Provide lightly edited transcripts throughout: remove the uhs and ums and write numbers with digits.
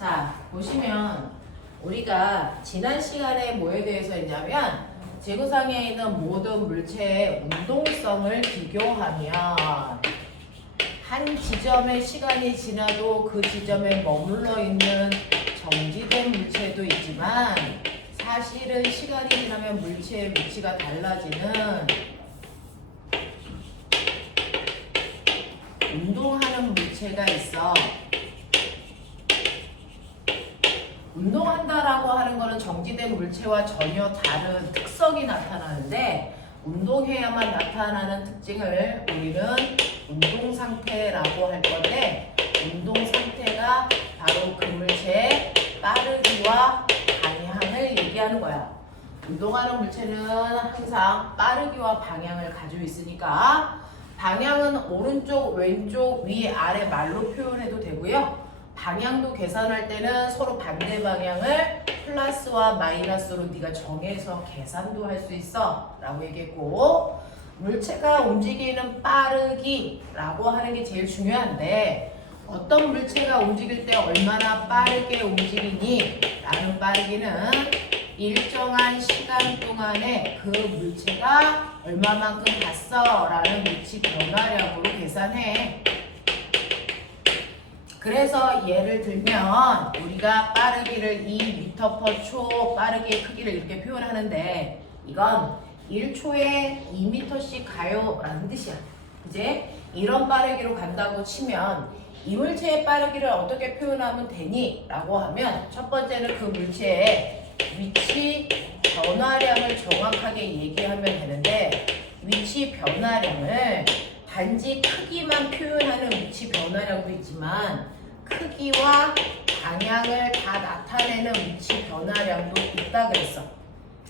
자, 보시면 우리가 지난 시간에 뭐에 대해서 했냐면 지구상에 있는 모든 물체의 운동성을 비교하면 한 지점의 시간이 지나도 그 지점에 머물러 있는 정지된 물체도 있지만 사실은 시간이 지나면 물체의 위치가 달라지는 운동하는 물체가 있어. 운동한다라고 하는 거는 정지된 물체와 전혀 다른 특성이 나타나는데 운동해야만 나타나는 특징을 우리는 운동 상태라고 할 건데 운동 상태가 바로 그 물체의 빠르기와 방향을 얘기하는 거야. 운동하는 물체는 항상 빠르기와 방향을 가지고 있으니까 방향은 오른쪽, 왼쪽, 위, 아래 말로 표현해도 되고요. 방향도 계산할 때는 서로 반대 방향을 플러스와 마이너스로 네가 정해서 계산도 할 수 있어 라고 얘기했고 물체가 움직이는 빠르기라고 하는 게 제일 중요한데 어떤 물체가 움직일 때 얼마나 빠르게 움직이니? 라는 빠르기는 일정한 시간 동안에 그 물체가 얼마만큼 갔어? 라는 위치 변화량으로 계산해. 그래서 예를 들면 우리가 빠르기를 2m/초 빠르기의 크기를 이렇게 표현하는데 이건 1초에 2m씩 가요 라는 뜻이야. 이제 이런 빠르기로 간다고 치면 이 물체의 빠르기를 어떻게 표현하면 되니? 라고 하면 첫 번째는 그 물체의 위치 변화량을 정확하게 얘기하면 되는데 위치 변화량을 단지 크기만 표현하는 위치 변화량도 있지만 크기와 방향을 다 나타내는 위치 변화량도 있다 그랬어.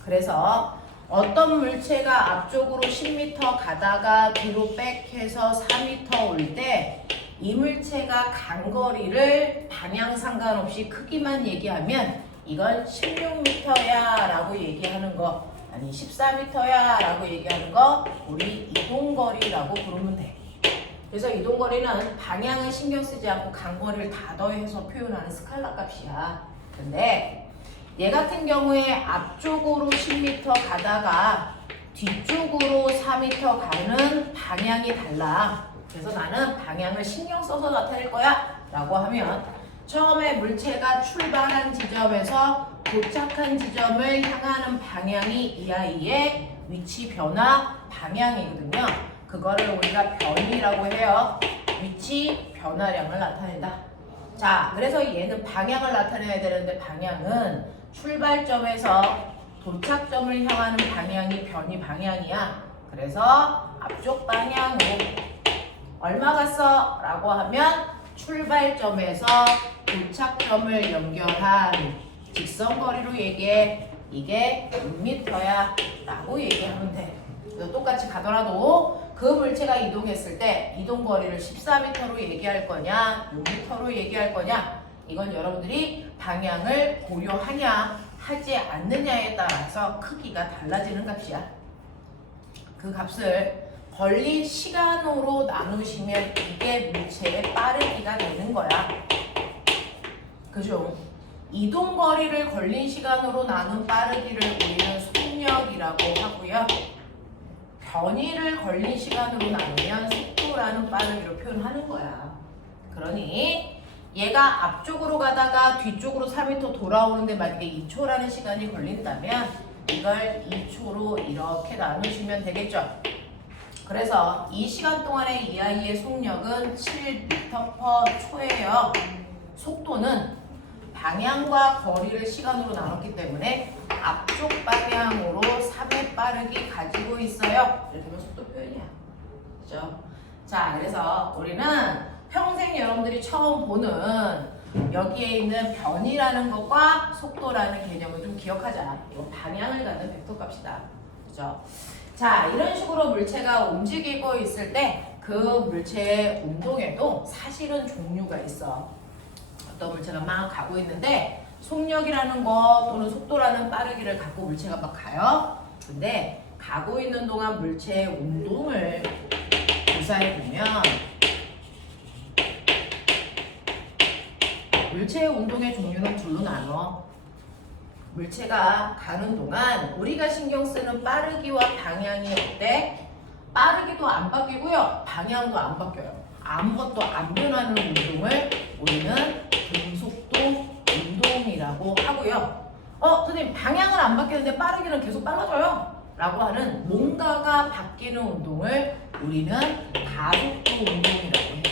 그래서 어떤 물체가 앞쪽으로 10m 가다가 뒤로 백해서 4m 올 때 이 물체가 간 거리를 방향 상관없이 크기만 얘기하면 이건 16m야 라고 얘기하는 거 아니 14m야 라고 얘기하는 거 우리 이동거리라고 부르면 돼. 그래서 이동거리는 방향은 신경 쓰지 않고 간거리를 다 더해서 표현하는 스칼라 값이야. 근데 얘 같은 경우에 앞쪽으로 10m 가다가 뒤쪽으로 4m 가는 방향이 달라. 그래서 나는 방향을 신경 써서 나타낼 거야 라고 하면 처음에 물체가 출발한 지점에서 도착한 지점을 향하는 방향이 이 아이의 위치 변화 방향이거든요. 그거를 우리가 변이라고 해요. 위치 변화량을 나타낸다. 자, 그래서 얘는 방향을 나타내야 되는데 방향은 출발점에서 도착점을 향하는 방향이 변이 방향이야. 그래서 앞쪽 방향으로 얼마 갔어? 라고 하면 출발점에서 도착점을 연결한 직선거리로 얘기해. 이게 6m야 라고 얘기하면 돼. 그래서 똑같이 가더라도 그 물체가 이동했을 때 이동거리를 14m로 얘기할 거냐 6m로 얘기할 거냐 이건 여러분들이 방향을 고려하냐 하지 않느냐에 따라서 크기가 달라지는 값이야. 그 값을 걸린 시간으로 나누시면 이게 물체의 빠르기가 되는 거야. 그죠? 이동거리를 걸린 시간으로 나눈 빠르기를 우리는 속력이라고 하고요. 변이를 걸린 시간으로 나누면 속도라는 빠르기로 표현하는 거야. 그러니 얘가 앞쪽으로 가다가 뒤쪽으로 4m 돌아오는데 만약에 2초라는 시간이 걸린다면 이걸 2초로 이렇게 나누시면 되겠죠. 그래서 이 시간 동안에 이 아이의 속력은 7m/초예요. 속도는 방향과 거리를 시간으로 나눴기 때문에 앞쪽 방향으로 3의 빠르기 가지고 있어요. 이렇게 하면 속도 표현이야. 그죠? 자, 그래서 우리는 평생 여러분들이 처음 보는 여기에 있는 변이라는 것과 속도라는 개념을 좀 기억하자. 이거 방향을 갖는 벡터 값이다. 그죠? 자, 이런 식으로 물체가 움직이고 있을 때 그 물체의 운동에도 사실은 종류가 있어. 어떤 물체가 막 가고 있는데 속력이라는 거 또는 속도라는 빠르기를 갖고 물체가 막 가요. 근데 가고 있는 동안 물체의 운동을 조사해 보면 물체의 운동의 종류는 둘로 나눠. 물체가 가는 동안 우리가 신경 쓰는 빠르기와 방향이 어때? 빠르기도 안 바뀌고요. 방향도 안 바뀌어요. 아무것도 안 변하는 운동을 우리는 등속도 운동이라고 하고요. 선생님 방향은 안 바뀌는데 빠르기는 계속 빨라져요. 라고 하는 뭔가가 바뀌는 운동을 우리는 가속도 운동이라고 해요.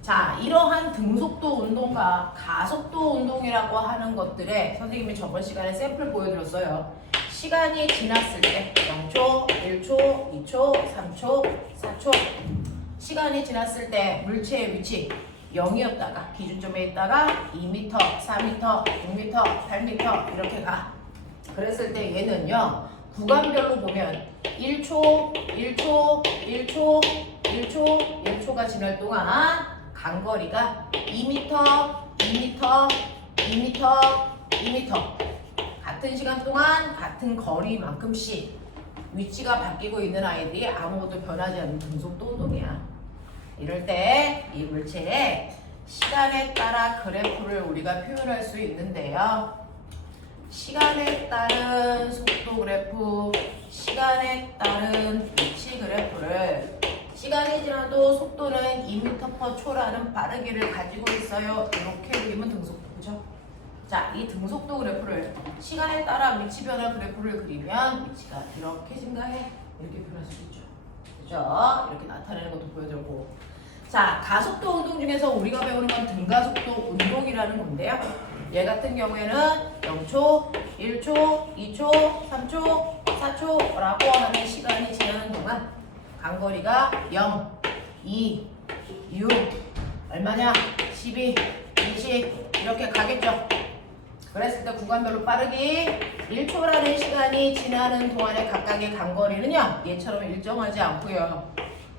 자, 이러한 등속도 운동과 가속도 운동이라고 하는 것들에 선생님이 저번 시간에 샘플 보여드렸어요. 시간이 지났을 때 0초, 1초, 2초, 3초, 4초 시간이 지났을 때 물체의 위치 0이었다가 기준점에 있다가 2m, 4m, 6m, 8m 이렇게 가. 그랬을 때 얘는요. 구간별로 보면 1초, 1초, 1초, 1초, 1초가 지날 동안 간거리가 2m, 2m, 2m, 2m 같은 시간 동안 같은 거리만큼씩 위치가 바뀌고 있는 아이들이 아무것도 변하지 않는 등속도 운동이야. 이럴 때 이 물체의 시간에 따라 그래프를 우리가 표현할 수 있는데요. 시간에 따른 속도 그래프, 시간에 따른 위치 그래프를 시간이 지나도 속도는 2m/초라는 빠르기를 가지고 있어요. 이렇게 그리면 등속도죠. 자, 이 등속도 그래프를 시간에 따라 위치 변화 그래프를 그리면 위치가 이렇게 증가해. 이렇게 표현할 수 있죠. 그죠? 이렇게 나타내는 것도 보여드리고. 자, 가속도 운동 중에서 우리가 배우는 건 등가속도 운동이라는 건데요. 얘 같은 경우에는 0초, 1초, 2초, 3초, 4초라고 하는 시간이 지나는 동안 간거리가 0, 2, 6, 얼마냐? 12, 20 이렇게 가겠죠. 그랬을 때 구간별로 빠르기 1초라는 시간이 지나는 동안의 각각의 간거리는요. 얘처럼 일정하지 않고요.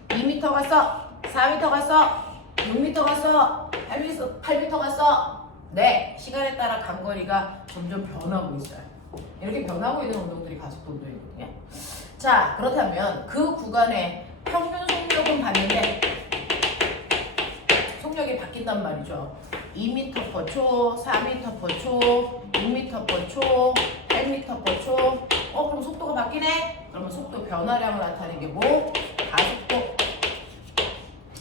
2m 갔어, 4m 갔어, 6m 갔어, 8m 갔어. 네, 시간에 따라 간거리가 점점 변하고 있어요. 이렇게 변하고 있는 운동들이 가속도 운동이거든요. 자, 그렇다면 그 구간의 평균 속력은 봤는데 속력이 바뀐단 말이죠. 2m/초, 4m/초, 6m/초, 8m/초. 그럼 속도가 바뀌네? 그러면 속도 변화량을 나타내는 게 뭐? 가속도.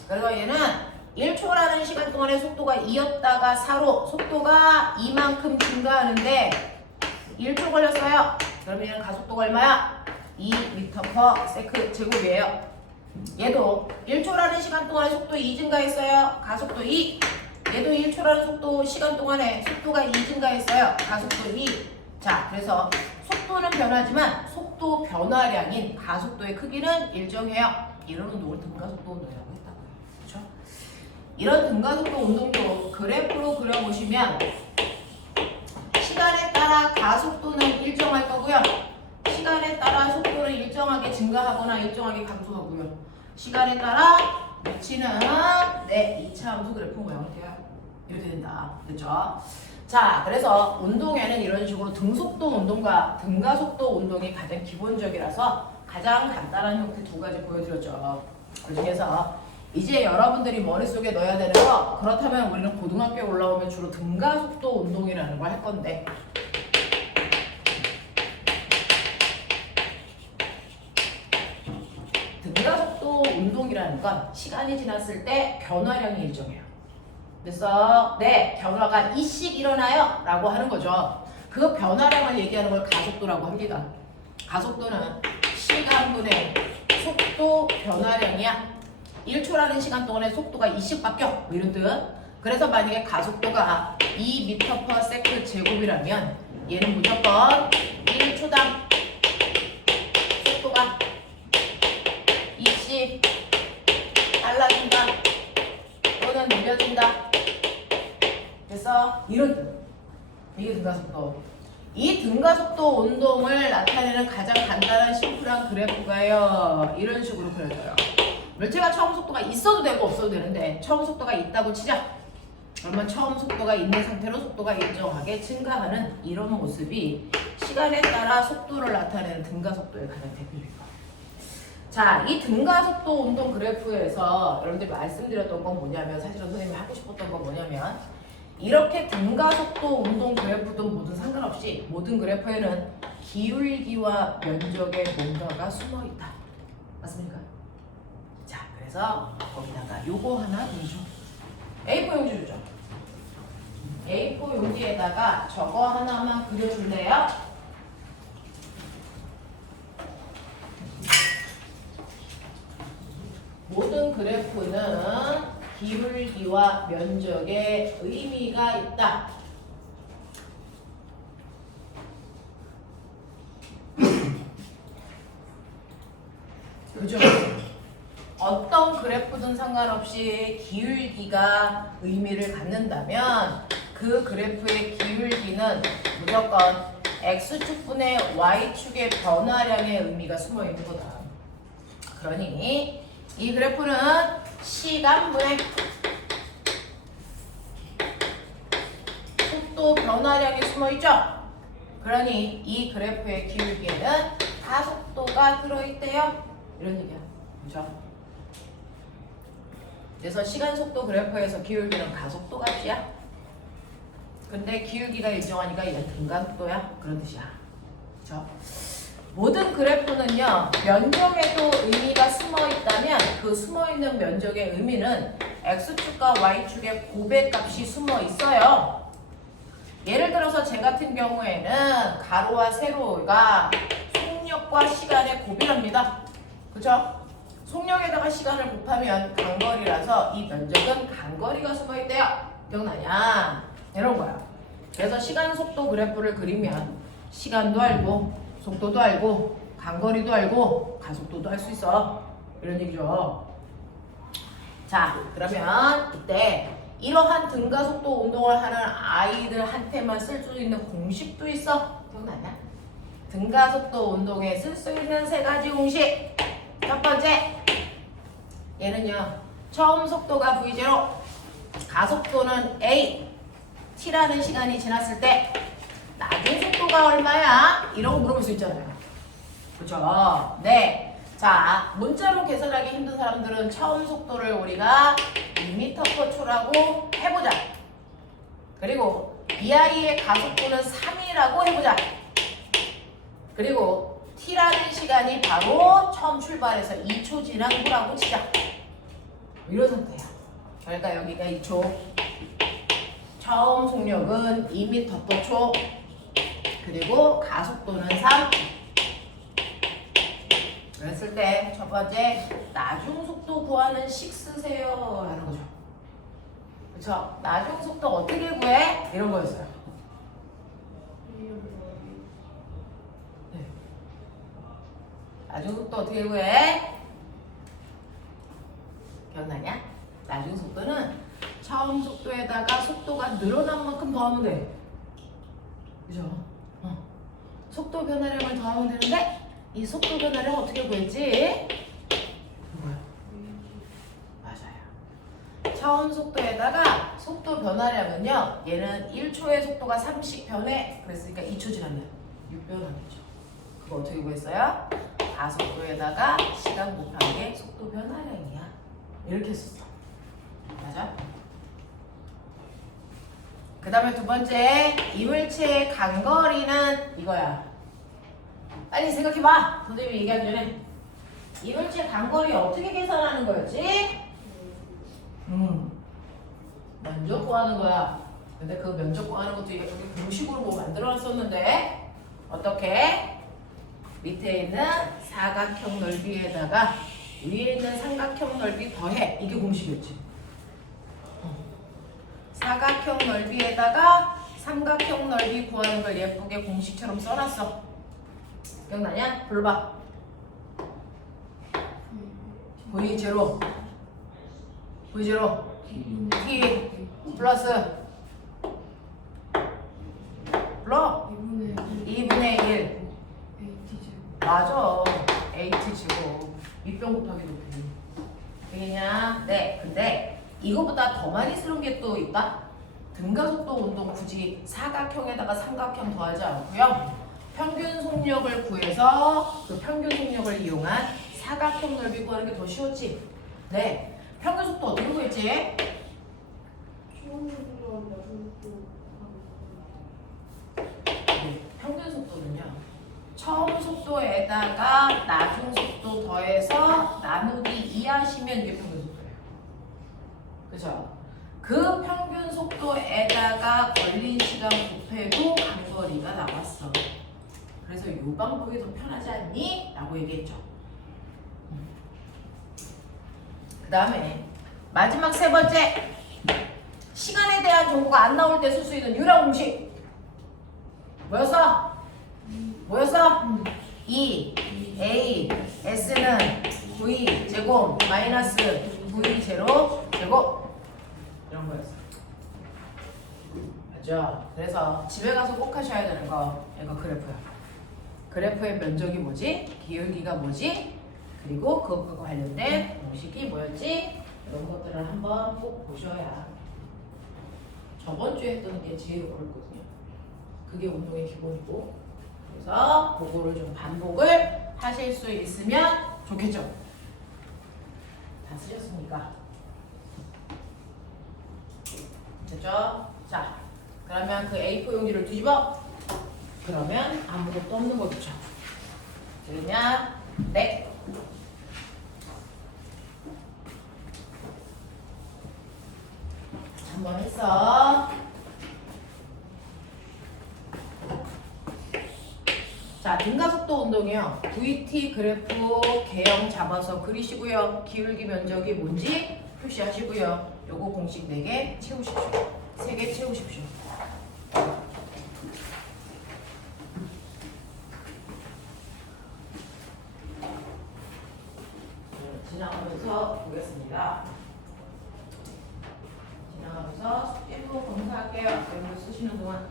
그래서 얘는 1초라는 시간 동안의 속도가 2였다가 4로 속도가 이만큼 증가하는데 1초 걸렸어요. 그러면 얘는 가속도가 얼마야? 2m/s 제곱이에요. 얘도 1초라는 시간 동안의 속도 2 증가했어요. 가속도 2. 얘도 1초라는 속도 시간 동안에 속도가 2 증가했어요. 가속도 2. 자, 그래서 속도는 변하지만 속도 변화량인 가속도의 크기는 일정해요. 이런 운동을 등가속도 운동이라고 했다고요. 그렇죠? 이런 등가속도 운동도 그래프로 그려보시면 시간에 따라 가속도는 일정할 거고요. 시간에 따라 속도는 일정하게 증가하거나 일정하게 감소하고요. 시간에 따라 위치는 2차 함수 그래프 모양을 띄어요. 이렇게 된다. 그렇죠? 자, 그래서 운동에는 이런 식으로 등속도 운동과 등가속도 운동이 가장 기본적이라서 가장 간단한 형태 두 가지 보여드렸죠. 그 중에서 이제 여러분들이 머릿속에 넣어야 되는 거, 그렇다면 우리는 고등학교에 올라오면 주로 등가속도 운동이라는 걸 할 건데 등가속도 운동이라는 건 시간이 지났을 때 변화량이 일정해요. 그래서 네, 변화가 이씩 일어나요 라고 하는 거죠. 그 변화량을 얘기하는 걸 가속도라고 합니다. 가속도는 시간분의 속도 변화량이야. 1초라는 시간 동안에 속도가 이씩 바뀌어 뭐 이런 뜻. 그래서 만약에 가속도가 2m/s 제곱이라면 얘는 무조건 1초당 속도가 이씩 빨라진다 또는 느려진다. 그래서 이런 뜻. 이게 등가속도. 이 등가속도 운동을 나타내는 가장 간단한 심플한 그래프가요. 이런 식으로 그려져요. 물체가 처음 속도가 있어도 되고 없어도 되는데 처음 속도가 있다고 치자. 그러면 처음 속도가 있는 상태로 속도가 일정하게 증가하는 이런 모습이 시간에 따라 속도를 나타내는 등가속도의 가장 대표입니다. 자, 이 등가속도 운동 그래프에서 여러분들이 말씀드렸던 건 뭐냐면 사실은 선생님이 하고 싶었던 건 뭐냐면 이렇게 등가속도 운동 그래프든 뭐든 상관없이 모든 그래프에는 기울기와 면적의 뭔가가 숨어 있다. 맞습니까? 자, 그래서 거기다가 요거 하나 넣어줘. A4 용지 주죠. A4 용지에다가 저거 하나만 그려줄래요? 모든 그래프는 기울기와 면적에 의미가 있다. 그죠? 어떤 그래프든 상관없이 기울기가 의미를 갖는다면 그 그래프의 기울기는 무조건 x축분의 y축의 변화량의 의미가 숨어 있는 거다. 그러니 이 그래프는 시간분의 속도 변화량이 숨어 있죠? 그러니 이 그래프의 기울기에는 가속도가 들어있대요. 이런 얘기야. 그죠? 그래서 시간 속도 그래프에서 기울기는 가속도 값이야. 근데 기울기가 일정하니까 이건 등가속도야. 그런 뜻이야. 그죠? 모든 그래프는요, 면적에도 의미가 숨어 있다면 그 숨어 있는 면적의 의미는 x축과 y축의 고배값이 숨어 있어요. 예를 들어서 제 같은 경우에는 가로와 세로가 속력과 시간의 고비랍니다. 그죠? 속력에다가 시간을 곱하면 간거리라서 이 면적은 간거리가 숨어 있대요. 기억나냐? 이런 거야. 그래서 시간 속도 그래프를 그리면 시간도 알고 속도도 알고 간거리도 알고 가속도도 알 수 있어. 이런 얘기죠. 자, 그러면 이때 이러한 등가속도 운동을 하는 아이들한테만 쓸 수 있는 공식도 있어. 기억나냐? 등가속도 운동에 쓸 수 있는 세 가지 공식. 첫 번째, 얘는요, 처음 속도가 v0, 가속도는 a, t라는 시간이 지났을 때 나중 속도가 얼마야? 이런 거 물어볼 수 있잖아요. 그렇죠? 네. 자, 문자로 계산하기 힘든 사람들은 처음 속도를 우리가 2m/초라고 해보자. 그리고 이 아이의 가속도는 3이라고 해보자. 그리고 t라는 시간이 바로 처음 출발해서 2초 지난 후라고 치자. 이런 상태야. 그러니까 여기가 2초. 처음 속력은 2m/초. 그리고 가속도는 3. 그랬을 때 첫 번째 나중 속도 구하는 식 쓰세요 라는 거죠. 그쵸? 나중 속도 어떻게 구해? 이런 거였어요. 네. 나중 속도 어떻게 구해? 기억나냐? 나중 속도는 처음 속도에다가 속도가 늘어난 만큼 더하면 돼. 그죠? 속도 변화량을 더하면 되는데 이 속도 변화량 어떻게 구했지? 뭐야? 맞아요. 처음 속도에다가 속도 변화량은요, 얘는 1초의 속도가 30변해. 그랬으니까 2초 지나면 6변하겠죠. 그거 어떻게 구했어요? 가속도에다가 시간 곱한 게 속도 변화량이야. 이렇게 썼어. 맞아? 그 다음에 두 번째, 이물체의 간거리는 이거야. 빨리 생각해봐. 선생님이 얘기하기 전에. 이물체 간거리 어떻게 계산하는 거였지? 면적 구하는 거야. 근데 그 면적 구하는 것도 이게 공식으로 뭐 만들어놨었는데 어떻게? 밑에 있는 사각형 넓이에다가 위에 있는 삼각형 넓이 더해. 이게 공식이었지. 사각형 넓이에다가 삼각형 넓이 구하는 걸 예쁘게 공식처럼 써놨어. 기억나냐? 불러봐. V0 V0 T 플러스 불러 2분의 1 맞아. AT제곱 밑변 곱하기 높이 되겠냐? 네. 근데 이거보다 더 많이 쓰는 게 또 있다? 등가속도 운동 굳이 사각형에다가 삼각형 더하지 않고요. 평균 속력을 구해서 그 평균 속력을 이용한 사각형 넓이 구하는 게 더 쉬웠지? 네. 평균 속도 어떻게 구했지? 네. 평균 속도는요. 처음 속도에다가 나중 속도 더해서 나누기 2 하시면 이게 평균 속도예요. 그죠? 그 평균 속도에다가 걸린 시간 곱해도 간거리가 나왔어. 그래서 요 방법이 더 편하지 않니? 라고 얘기했죠. 그 다음에 마지막 세 번째, 시간에 대한 정보가 안 나올 때 쓸 수 있는 유령 공식 뭐였어? 뭐였어? 2a s는 v 제곱 마이너스 v 제로 제곱 이런 거였어. 맞죠? 그래서 집에 가서 꼭 하셔야 되는 거 이거 그래프야. 그래프의 면적이 뭐지? 기울기가 뭐지? 그리고 그것과 관련된 공식이 뭐였지? 이런 것들을 한번 꼭 보셔야 저번 주에 했던 게 제일 어렵거든요. 그게 운동의 기본이고, 그래서 그거를 좀 반복을 하실 수 있으면 좋겠죠? 다 쓰셨습니까? 됐죠? 자, 그러면 그 A4 용지를 뒤집어. 그러면 아무것도 없는 거죠. 그러면 네. 한번 했어. 자, 등가속도 운동이요. VT 그래프 개형 잡아서 그리시고요. 기울기 면적이 뭔지 표시하시고요. 요거 공식 4개 채우십시오. 3개 채우십시오. 지나가면서 보겠습니다. 지나가면서 숙제도 검사할게요. 메모 쓰시는 동안.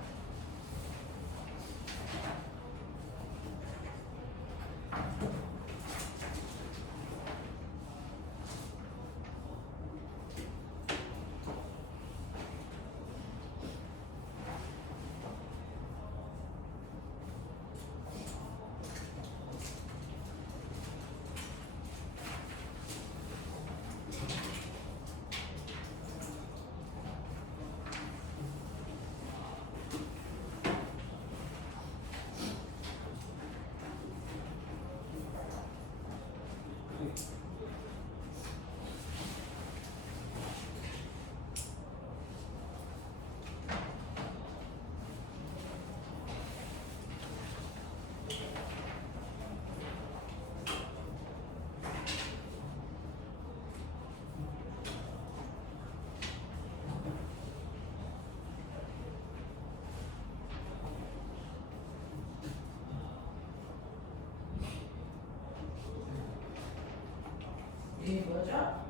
이게 뭐죠?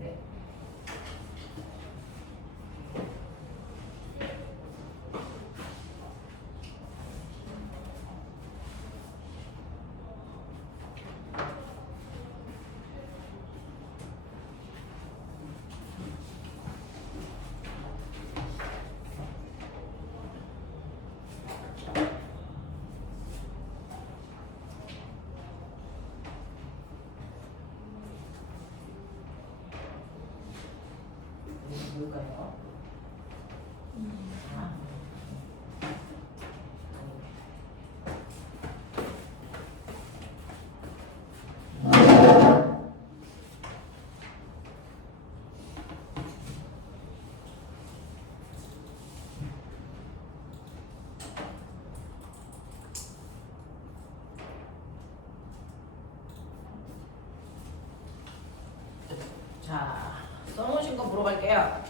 네. 뭘까요? 자, 써놓으신 거 물어볼게요.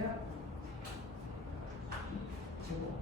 보세요. 제곱.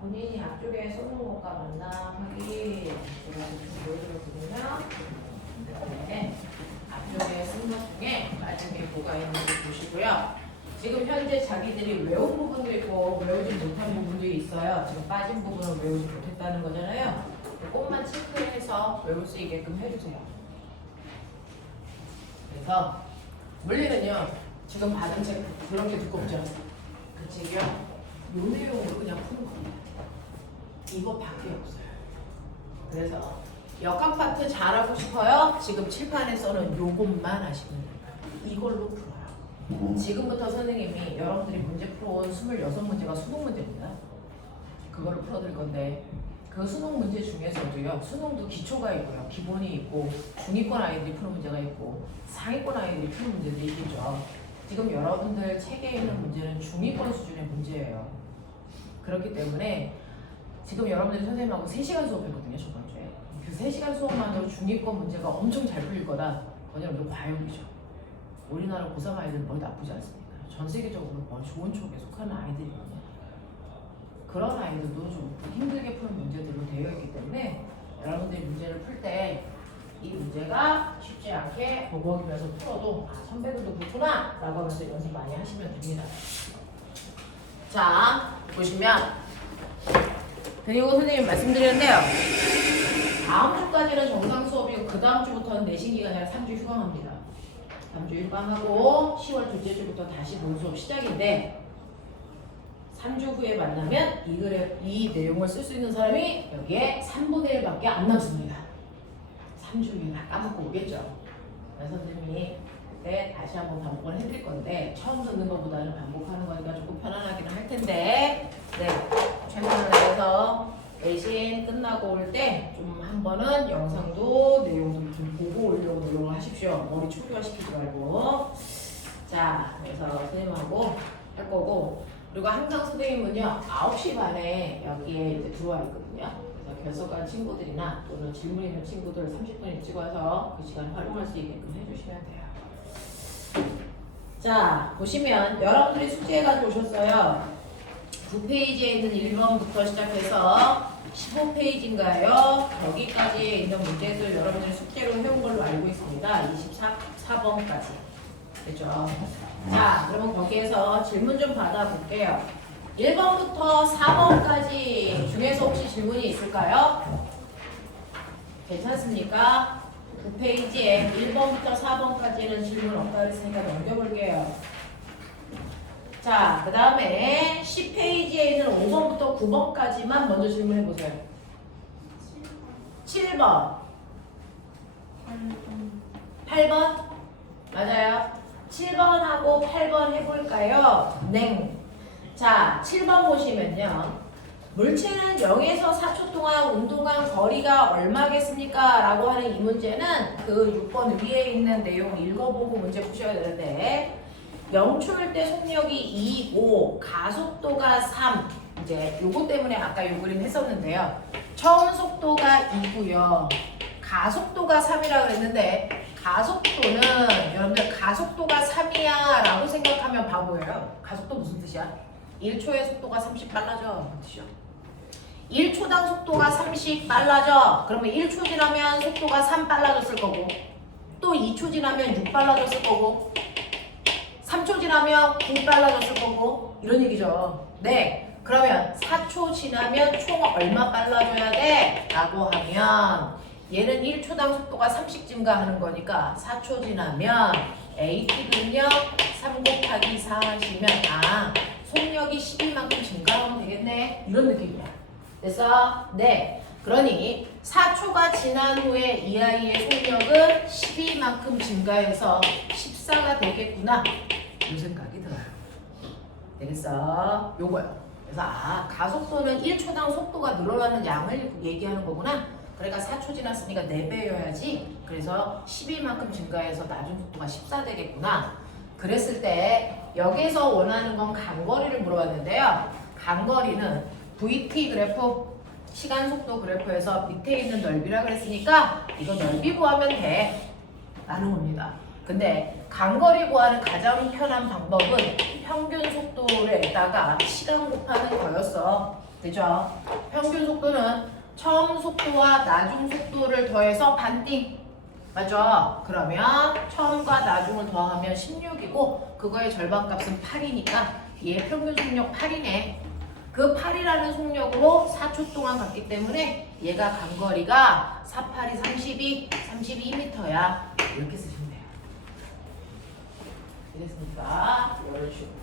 본인이 앞쪽에 써놓은 것과 맞나 확인. 제가 좀 보여드려 드리면 네, 앞쪽에 쓴 것 중에 빠진 게 뭐가 있는지 보시고요. 지금 현재 자기들이 외운 부분도 있고 외우지 못한 부분도 있어요. 지금 빠진 부분은 외우지 못했다는 거잖아요. 조금만 체크해서 외울 수 있게끔 해주세요. 그래서 물리는요. 지금 받은 책 그런 게 두껍죠. 그 책이요. 요 내용으로 그냥 푸는 겁니다. 이거밖에 없어요. 그래서 역학 파트 잘하고 싶어요? 지금 칠판에서는 요것만 하시면 돼요. 이걸로 풀어요. 지금부터 선생님이 여러분들이 문제 풀어온 26문제가 수능 문제입니다. 그걸로 풀어드릴 건데 그 수능 문제 중에서도요. 수능도 기초가 있고요. 기본이 있고 중위권 아이들이 푸는 문제가 있고 상위권 아이들이 푸는 문제도 있겠죠. 지금 여러분들 책에 있는 문제는 중위권 수준의 문제예요. 그렇기 때문에 지금 여러분들이 선생님하고 3시간 수업했거든요. 저번 주에. 그 3시간 수업만으로 중위권 문제가 엄청 잘 풀릴 거다. 그건 여러분들 과욕이죠. 우리나라 고3 아이들은 머리 나쁘지 않습니까? 전 세계적으로 머리 좋은 쪽에 속하는 아이들이거든요. 그런 아이들도 좀 힘들게 푸는 문제들로 되어 있기 때문에 여러분들이 문제를 풀 때 이 문제가 쉽지 않게 버벅이면서 풀어도 아 선배들도 그렇구나 라고 하면서 연습 많이 하시면 됩니다. 자 보시면 그리고 선생님 말씀드렸는데요. 다음 주까지는 정상 수업이고 그 다음 주부터는 내신 기간이 아니라 3주 휴강합니다. 3주 휴강하고 10월 둘째 주부터 다시 본 수업 시작인데 3주 후에 만나면 이 내용을 쓸 수 있는 사람이 여기에 3분의 1밖에 안 남습니다. 3주 후에 다 까먹고 오겠죠. 그래서 선생님이 그때 다시 한번 반복을 해드릴 건데 처음 듣는 것보다는 반복하는 거니까 조금 편안하기는 할 텐데 네, 최선을 다해서 내신 끝나고 올 때 좀 한 번은 영상도 내용도 좀 보고 오려고 노력을 하십시오. 머리 초기화시키지 말고. 자, 그래서 선생님하고 할 거고 그리고 항상 선생님은요 9시 반에 여기에 이제 들어와 있거든요. 그래서 결석한 친구들이나 또는 질문 있는 친구들 30분 일찍 와서 그 시간 활용할 수 있게끔 해주시면 돼요. 자, 보시면 여러분들이 숙제 가져오셨어요. 9페이지에 있는 1번부터 시작해서 15페이지인가요? 여기까지에 있는 문제들 여러분들이 숙제로 해온 걸로 알고 있습니다. 24번까지. 그죠? 자, 그러면 거기에서 질문 좀 받아볼게요. 1번부터 4번까지 중에서 혹시 질문이 있을까요? 괜찮습니까? 9페이지에 1번부터 4번까지는 질문 없다 그랬으니까 넘겨볼게요. 자, 그 다음에 10페이지에 있는 5번부터 9번까지만 먼저 질문해보세요. 7번 8번? 맞아요. 7번하고 8번 해볼까요? 네. 자, 7번 보시면요. 물체는 0에서 4초 동안 운동한 거리가 얼마겠습니까? 라고 하는 이 문제는 그 6번 위에 있는 내용 읽어보고 문제 푸셔야 되는데 0초일 때 속력이 2고 가속도가 3 이제 요거 때문에 아까 요 그림 했었는데요. 처음 속도가 2고요. 가속도가 3이라 그랬는데 가속도는 여러분들 가속도가 3이야 라고 생각하면 바보예요. 가속도 무슨 뜻이야? 1초의 속도가 30 빨라져. 무슨 뜻이야? 1초당 속도가 30 빨라져. 그러면 1초 지나면 속도가 3 빨라졌을 거고 또 2초 지나면 6 빨라졌을 거고 3초 지나면 9 빨라졌을 거고 이런 얘기죠. 네. 그러면 4초 지나면 총 얼마 빨라져야 돼? 라고 하면 얘는 1초당 속도가 30 증가하는 거니까 4초 지나면 AT근력 3 곱하기 4 하시면 속력이 12만큼 증가하면 되겠네. 이런 느낌이야. 됐어? 네. 그러니 4초가 지난 후에 이 아이의 속력은 12만큼 증가해서 14가 되겠구나. 이 생각이 들어요. 되겠어? 요거요. 그래서 가속도는 1초당 속도가 늘어나는 양을 얘기하는 거구나. 그러니까 4초 지났으니까 4배여야지. 그래서 12만큼 증가해서 나중 속도가 14 되겠구나. 그랬을 때 여기서 원하는 건 간거리를 물어봤는데요. 간거리는 VT 그래프, 시간 속도 그래프에서 밑에 있는 넓이라 그랬으니까 이거 넓이 구하면 돼. 라는 겁니다. 근데 간거리 구하는 가장 편한 방법은 평균 속도에다가 시간 곱하는 거였어. 되죠? 평균 속도는 처음 속도와 나중 속도를 더해서 반띵. 맞죠? 그러면 처음과 나중을 더하면 16이고 그거의 절반값은 8이니까 얘 평균 속력 8이네. 그 8이라는 속력으로 4초 동안 갔기 때문에 얘가 간거리가 4, 8이 32m야. 이렇게 쓰시면 돼요. 이랬으니까 이런 식으로.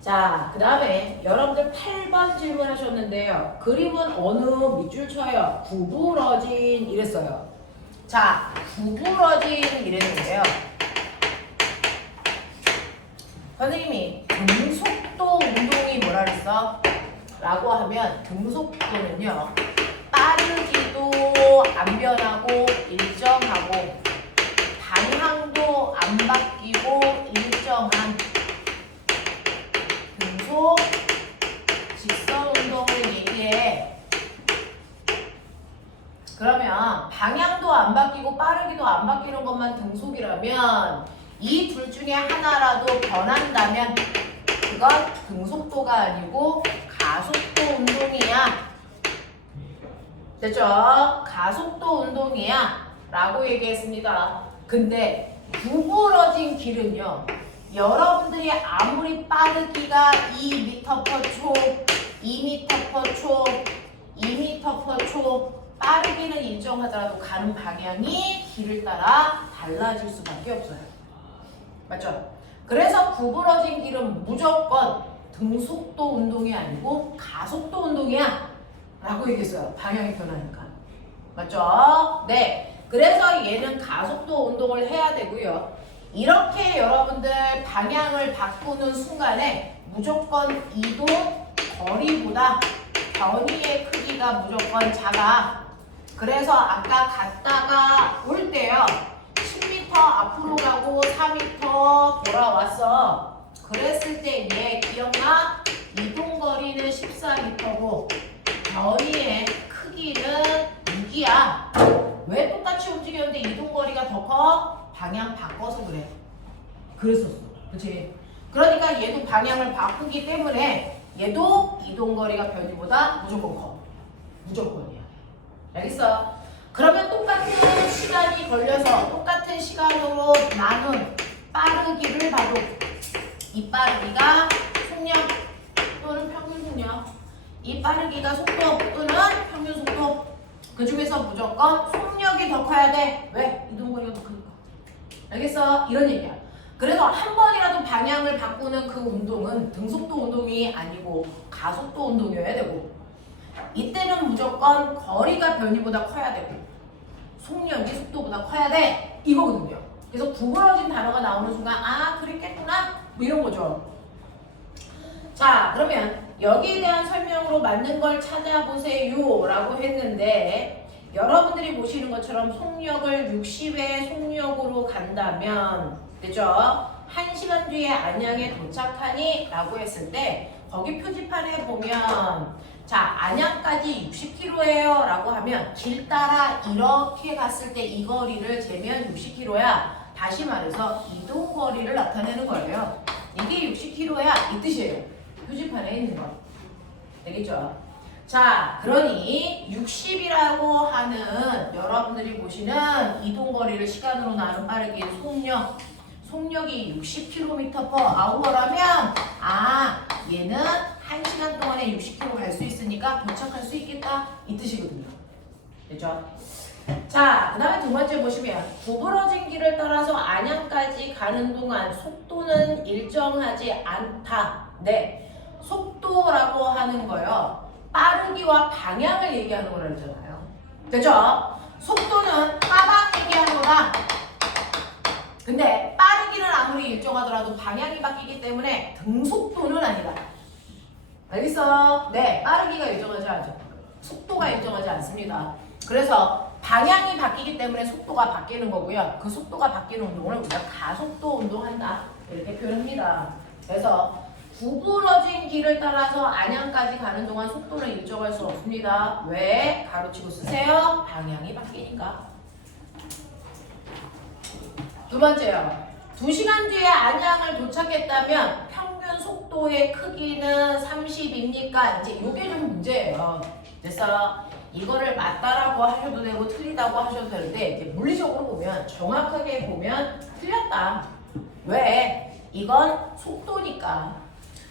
자, 그 다음에 여러분들 8번 질문하셨는데요. 그림은 어느 밑줄 쳐요? 구부러진 이랬어요. 자, 구부러진 이랬는데요. 선생님이 등속도 운동이 뭐라 그랬어? 라고 하면 등속도는요. 빠르기도 안 변하고 일정하고 방향도 안 바뀌고 일정한 등속 직선 운동을 얘기해. 그러면 방향도 안 바뀌고 빠르기도 안 바뀌는 것만 등속이라면 이 둘 중에 하나라도 변한다면 그건 등속도가 아니고 가속도 운동이야. 됐죠? 가속도 운동이야 라고 얘기했습니다. 근데 구부러진 길은요. 여러분들이 아무리 빠르기가 2m/초, 2m/초, 2m/초 빠르기는 일정하더라도 가는 방향이 길을 따라 달라질 수밖에 없어요. 맞죠? 그래서 구부러진 길은 무조건 등속도 운동이 아니고 가속도 운동이야 라고 얘기했어요. 방향이 변하니까. 맞죠? 네. 그래서 얘는 가속도 운동을 해야 되고요. 이렇게 여러분들 방향을 바꾸는 순간에 무조건 이동 거리보다 변이의 크기가 무조건 작아. 그래서 아까 갔다가 올 때요. 10m 앞으로 가고 4m 돌아왔어. 그랬을 때 얘 기억나? 이동 거리는 14m고 변이의 크기는 6이야. 왜 똑같이 움직였는데 이동 거리가 더 커? 방향 바꿔서 그래. 그랬었어. 그치? 그러니까 얘도 방향을 바꾸기 때문에 얘도 이동거리가 변이보다 무조건 커. 무조건이야. 알겠어? 그러면 똑같은 시간이 걸려서 똑같은 시간으로 나눈 빠르기를 봐도 이 빠르기가 속력 또는 평균 속력, 이 빠르기가 속도 또는 평균 속도, 그 중에서 무조건 속력이 더 커야 돼. 왜? 이동거리가 더 크니까. 알겠어? 이런 얘기야. 그래서 한 번이라도 방향을 바꾸는 그 운동은 등속도 운동이 아니고 가속도 운동이어야 되고, 이때는 무조건 거리가 변이보다 커야 되고 속력이 속도보다 커야 돼 이거거든요. 그래서 구부러진 단어가 나오는 순간 아 그랬겠구나 뭐 이런 거죠. 자 그러면 여기에 대한 설명으로 맞는 걸 찾아보세요 라고 했는데 여러분들이 보시는 것처럼 속력을 60의 속력으로 간다면 그죠? 1시간 뒤에 안양에 도착하니? 라고 했을 때 거기 표지판에 보면 자 안양까지 60km예요 라고 하면 길 따라 이렇게 갔을 때 이 거리를 재면 60km야. 다시 말해서 이동 거리를 나타내는 거예요. 이게 60km야 이 뜻이에요. 표지판에 있는 거. 되겠죠? 자 그러니 60이라고 하는 여러분들이 보시는 이동 거리를 시간으로 나눈 빠르기의 속력이 60km/h라면 아 얘는 1시간 동안에 60km 갈 수 있으니까 도착할 수 있겠다 이 뜻이거든요. 됐죠? 자, 그 다음에 두 번째 보시면 구부러진 길을 따라서 안양까지 가는 동안 속도는 일정하지 않다. 네, 속도라고 하는 거요. 빠르기와 방향을 얘기하는 거라 그러잖아요. 됐죠? 속도는 빠방 얘기하는 거다. 근데 빠르기는 아무리 일정하더라도 방향이 바뀌기 때문에 등속도는 아니다. 알겠어? 네, 빠르기가 일정하지 않죠. 속도가 일정하지 않습니다. 그래서 방향이 바뀌기 때문에 속도가 바뀌는 거고요. 그 속도가 바뀌는 운동을 우리가 가속도 운동한다. 이렇게 표현합니다. 그래서 구부러진 길을 따라서 안양까지 가는 동안 속도는 일정할 수 없습니다. 왜? 가로치고 쓰세요. 방향이 바뀌니까. 두 번째요. 2시간 뒤에 안양을 도착했다면 평균 속도의 크기는 30입니까? 이제 이게 좀 문제예요. 그래서 이거를 맞다라고 하셔도 되고 틀리다고 하셔도 되는데 이제 물리적으로 보면 정확하게 보면 틀렸다. 왜? 이건 속도니까.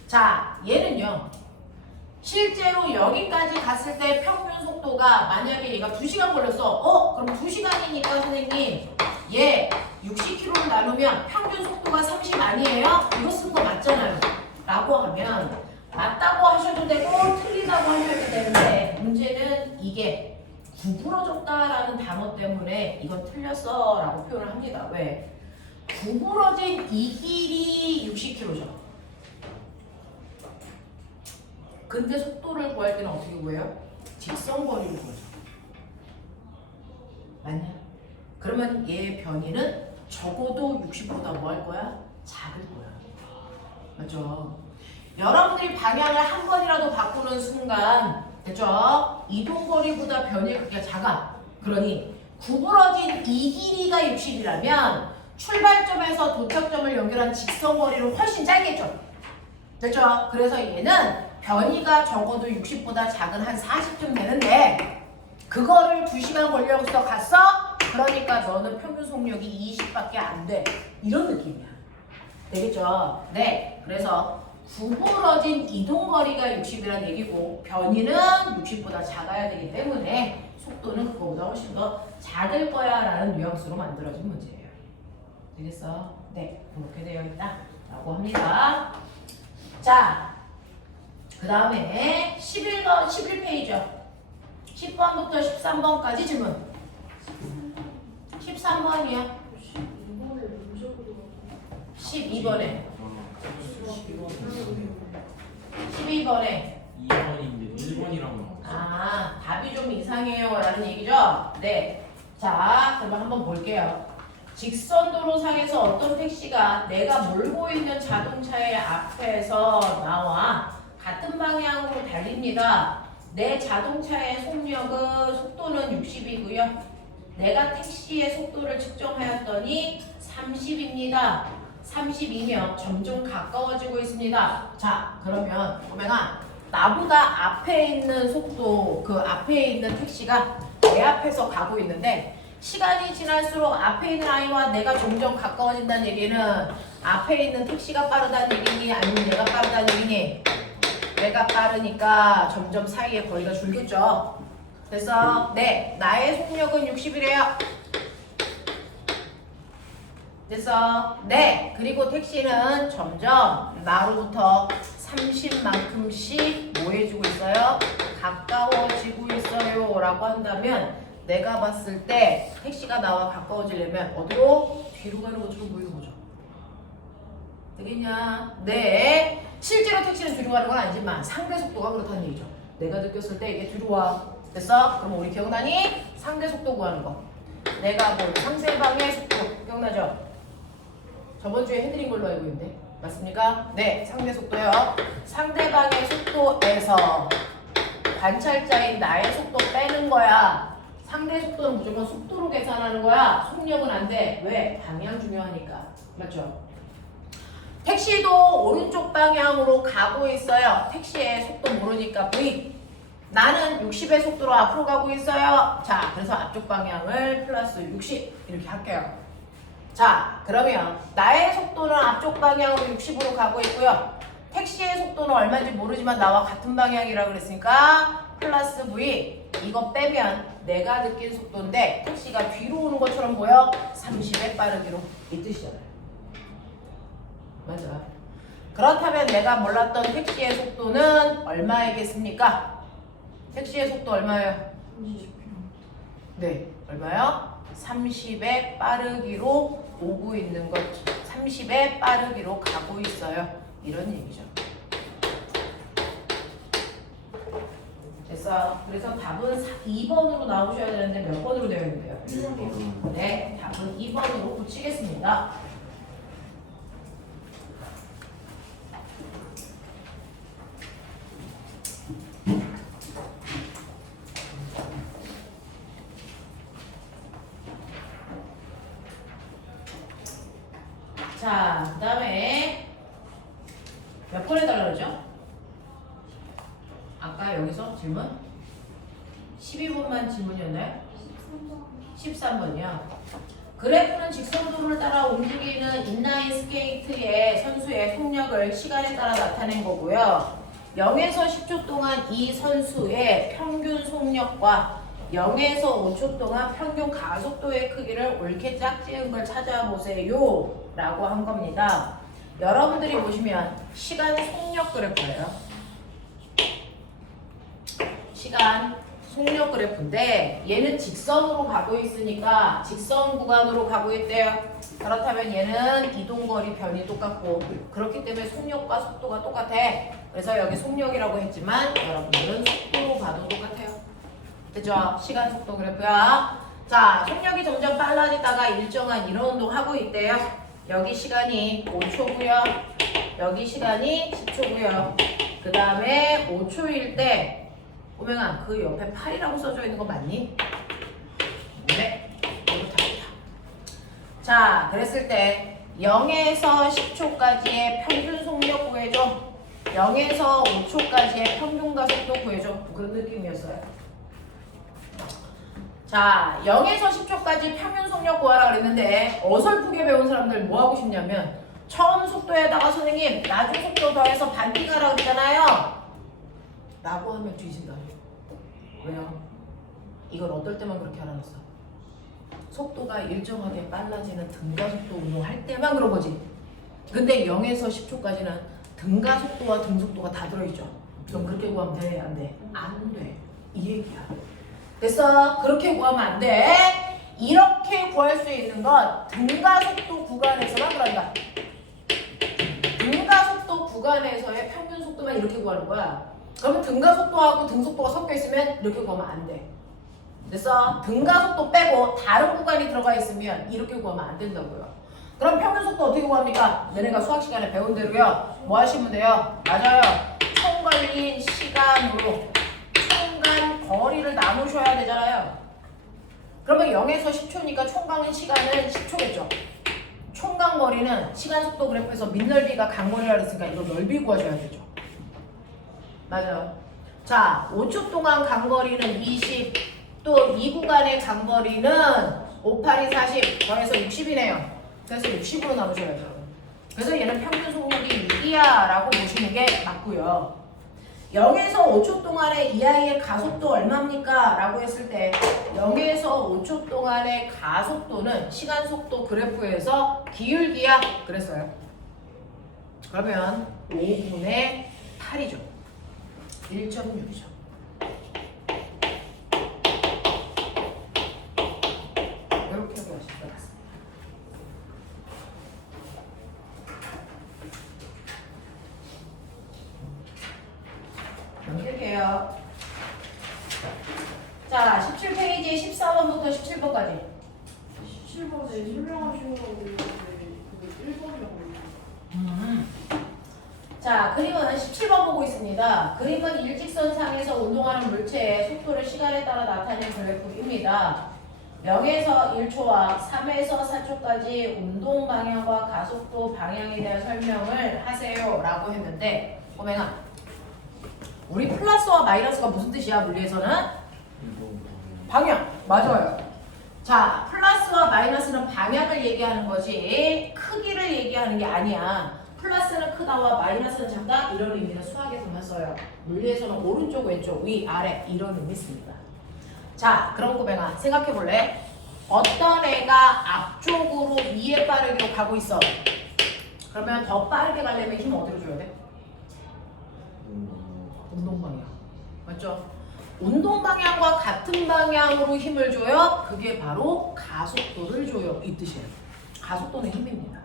자, 얘는요. 실제로 여기까지 갔을 때 평균 속도가 만약에 얘가 2시간 걸렸어. 그럼 2시간이니까 선생님 얘 60km를 나누면 평균 속도가 30 아니에요? 이거 쓴 거 맞잖아요. 라고 하면 맞다고 하셔도 되고 틀리다고 하셔도 되는데 문제는 이게 구부러졌다라는 단어 때문에 이건 틀렸어 라고 표현을 합니다. 왜? 구부러진 이 길이 60km죠. 근데 속도를 구할 때는 어떻게 구해요? 직선거리를 구하죠. 맞냐? 그러면 얘의 변이는 적어도 60보다 뭐 할 거야? 작을 거야. 맞죠? 여러분들이 방향을 한 번이라도 바꾸는 순간 됐죠? 이동거리보다 변이의 크기가 작아. 그러니 구부러진 이 길이가 60이라면 출발점에서 도착점을 연결한 직선거리는 훨씬 짧겠죠? 됐죠? 그래서 얘는 변이가 적어도 60보다 작은 한 40쯤 되는데 그거를 2시간 걸려서 갔어? 그러니까 너는 평균 속력이 20밖에 안 돼. 이런 느낌이야. 되겠죠? 네. 그래서 구부러진 이동거리가 60이라는 얘기고 변이는 60보다 작아야 되기 때문에 속도는 그거보다 훨씬 더 작을 거야 라는 뉘앙스로 만들어진 문제예요. 되겠어? 네. 그렇게 되어 있다 라고 합니다. 자, 그 다음에 11페이지요. 10번부터 13번까지 질문. 13번이요. 12번에 12번에 2번인데 1번이라고 아 답이 좀 이상해요 라는 얘기죠. 네. 자 그러면 한번 볼게요. 직선도로상에서 어떤 택시가 내가 몰고 있는 자동차의 앞에서 나와 같은 방향으로 달립니다. 내 자동차의 속도는 60이고요. 내가 택시의 속도를 측정하였더니 30입니다. 30이면 점점 가까워지고 있습니다. 자, 그러면 꼬맹아, 나보다 앞에 있는 속도, 그 앞에 있는 택시가 내 앞에서 가고 있는데 시간이 지날수록 앞에 있는 아이와 내가 점점 가까워진다는 얘기는 앞에 있는 택시가 빠르다는 얘기니 아니면 내가 빠르다는 얘기니? 내가 빠르니까 점점 사이의 거리가 줄겠죠. 그래서 네, 나의 속력은 60이래요. 그래서 네, 그리고 택시는 점점 나로부터 30만큼씩 뭐 해주고 있어요? 가까워지고 있어요 라고 한다면 내가 봤을 때 택시가 나와 가까워지려면 어디로? 뒤로 가는 것처럼 보이는 거죠. 되겠냐? 네. 실제로 택시는 뒤로 가는 건 아니지만 상대 속도가 그렇다는 얘기죠. 내가 느꼈을 때 이게 뒤로 와. 됐어? 그럼 우리 기억나니? 상대 속도 구하는 거. 내가 뭐 상대방의 속도 기억나죠? 저번 주에 해드린 걸로 알고 있는데 맞습니까? 네, 상대 속도요. 상대방의 속도에서 관찰자인 나의 속도 빼는 거야. 상대 속도는 무조건 속도로 계산하는 거야. 속력은 안 돼. 왜? 방향 중요하니까. 맞죠? 택시도 오른쪽 방향으로 가고 있어요. 택시의 속도 모르니까 V. 나는 60의 속도로 앞으로 가고 있어요. 자, 그래서 앞쪽 방향을 플러스 60 이렇게 할게요. 자, 그러면 나의 속도는 앞쪽 방향으로 60으로 가고 있고요. 택시의 속도는 얼마인지 모르지만 나와 같은 방향이라고 그랬으니까 플러스 V. 이거 빼면 내가 느낀 속도인데 택시가 뒤로 오는 것처럼 보여? 30의 빠르기로 이 뜻이잖아요. 맞아. 그렇다면 내가 몰랐던 택시의 속도는 얼마이겠습니까? 택시의 속도 얼마예요? 30km. 네, 얼마요? 30의 빠르기로 오고 있는 것, 30의 빠르기로 가고 있어요. 이런 얘기죠. 됐어. 그래서 답은 2번으로 나오셔야 되는데 몇 번으로 되어 있는데요? 1번이요. 네, 답은 2번으로 붙이겠습니다. 자, 그 다음에 몇 번 해달라고 그러죠? 아까 여기서 질문? 12번만 질문이었나요? 13번이요. 그래프는 직선도를 따라 움직이는 인라인 스케이트의 선수의 속력을 시간에 따라 나타낸 거고요. 0에서 10초 동안 이 선수의 평균 속력과 0에서 5초 동안 평균 가속도의 크기를 옳게 짝지은 걸 찾아보세요 라고 한 겁니다. 여러분들이 보시면 시간 속력 그래프예요. 시간 속력 그래프인데 얘는 직선으로 가고 있으니까 직선 구간으로 가고 있대요. 그렇다면 얘는 이동거리 변이 똑같고 그렇기 때문에 속력과 속도가 똑같아. 그래서 여기 속력이라고 했지만 여러분들은 속도로 봐도 똑같아요. 그죠? 시간 속도 그래프야. 자, 속력이 점점 빨라지다가 일정한 이런 운동 하고 있대요. 여기 시간이 5초고요. 여기 시간이 10초고요. 그 다음에 5초일 때 오명아 그 옆에 8이라고 써져 있는 거 맞니? 네. 이거 답이다. 자, 그랬을 때 0에서 10초까지의 평균 속력 구해줘. 0에서 5초까지의 평균 가속도 구해줘. 그런 느낌이었어요. 자, 0에서 10초까지 평균 속력 구하라 그랬는데 어설프게 배운 사람들 뭐 하고 싶냐면 처음 속도에다가 선생님 나중 속도 더해서 반띵하라 그랬잖아요 라고 하면 뒤진다. 왜요? 이걸 어떨 때만 그렇게 알아놨어? 속도가 일정하게 빨라지는 등가속도 운동할 때만 그런 거지. 근데 0에서 10초까지는 등가속도와 등속도가 다 들어있죠. 그럼 그렇게 구하면 돼? 안 돼? 안 돼. 이 얘기야. 됐어? 그렇게 구하면 안 돼. 이렇게 구할 수 있는 건 등가속도 구간에서만 그런다. 등가속도 구간에서의 평균 속도만 이렇게 구하는 거야. 그러면 등가속도하고 등속도가 섞여 있으면 이렇게 구하면 안 돼. 됐어? 등가속도 빼고 다른 구간이 들어가 있으면 이렇게 구하면 안 된다고요. 그럼 평균 속도 어떻게 구합니까? 너네가 수학 시간에 배운 대로요. 뭐 하시면 돼요? 맞아요. 총 걸린 시간으로 총간 거리를 나누셔야 되잖아요. 그러면 0에서 10초니까 총 걸린 시간은 10초겠죠. 총간 거리는 시간 속도 그래프에서 밑넓이가 간거리라 그랬으니까 이거 넓이 구하셔야 되죠. 맞아요. 자, 5초 동안 간거리는 20, 또 이 구간의 간거리는 5, 8이 40, 더해서 60이네요. 그래서 60으로 나누셔야죠. 그래서 얘는 평균 속력이 6이야 라고 보시는 게 맞고요. 0에서 5초 동안의 이 아이의 가속도 얼마입니까? 라고 했을 때 0에서 5초 동안의 가속도는 시간 속도 그래프에서 기울기야 그랬어요. 그러면 5분의 1.8이죠. 1.6이죠. 이렇게 구하실 것 같습니다. 넘길게요. 자, 17페이지 14번부터 17번까지. 17번에 설명하신 거고 그 1번이라고. 자, 그림은 17번 보고 있습니다. 그림은 일직선상에서 운동하는 물체의 속도를 시간에 따라 나타낸 그래프입니다. 0에서 1초와 3에서 4초까지 운동 방향과 가속도 방향에 대한 설명을 하세요 라고 했는데 꼬맹아, 우리 플러스와 마이너스가 무슨 뜻이야? 물리에서는? 방향. 맞아요. 자, 플러스와 마이너스는 방향을 얘기하는 거지 크기를 얘기하는 게 아니야. 플러스는 크다와 마이너스는 작다 이런 의미는 수학에서만 써요. 물리에서는 오른쪽, 왼쪽, 위, 아래 이런 의미 씁니다. 자, 그럼 고뱅아 생각해 볼래? 어떤 애가 앞쪽으로 2의 빠르기로 가고 있어. 그러면 더 빠르게 가려면 힘 어디로 줘야 돼? 운동 방향. 맞죠? 운동 방향과 같은 방향으로 힘을 줘요. 그게 바로 가속도를 줘요. 이 뜻이에요. 가속도는 힘입니다.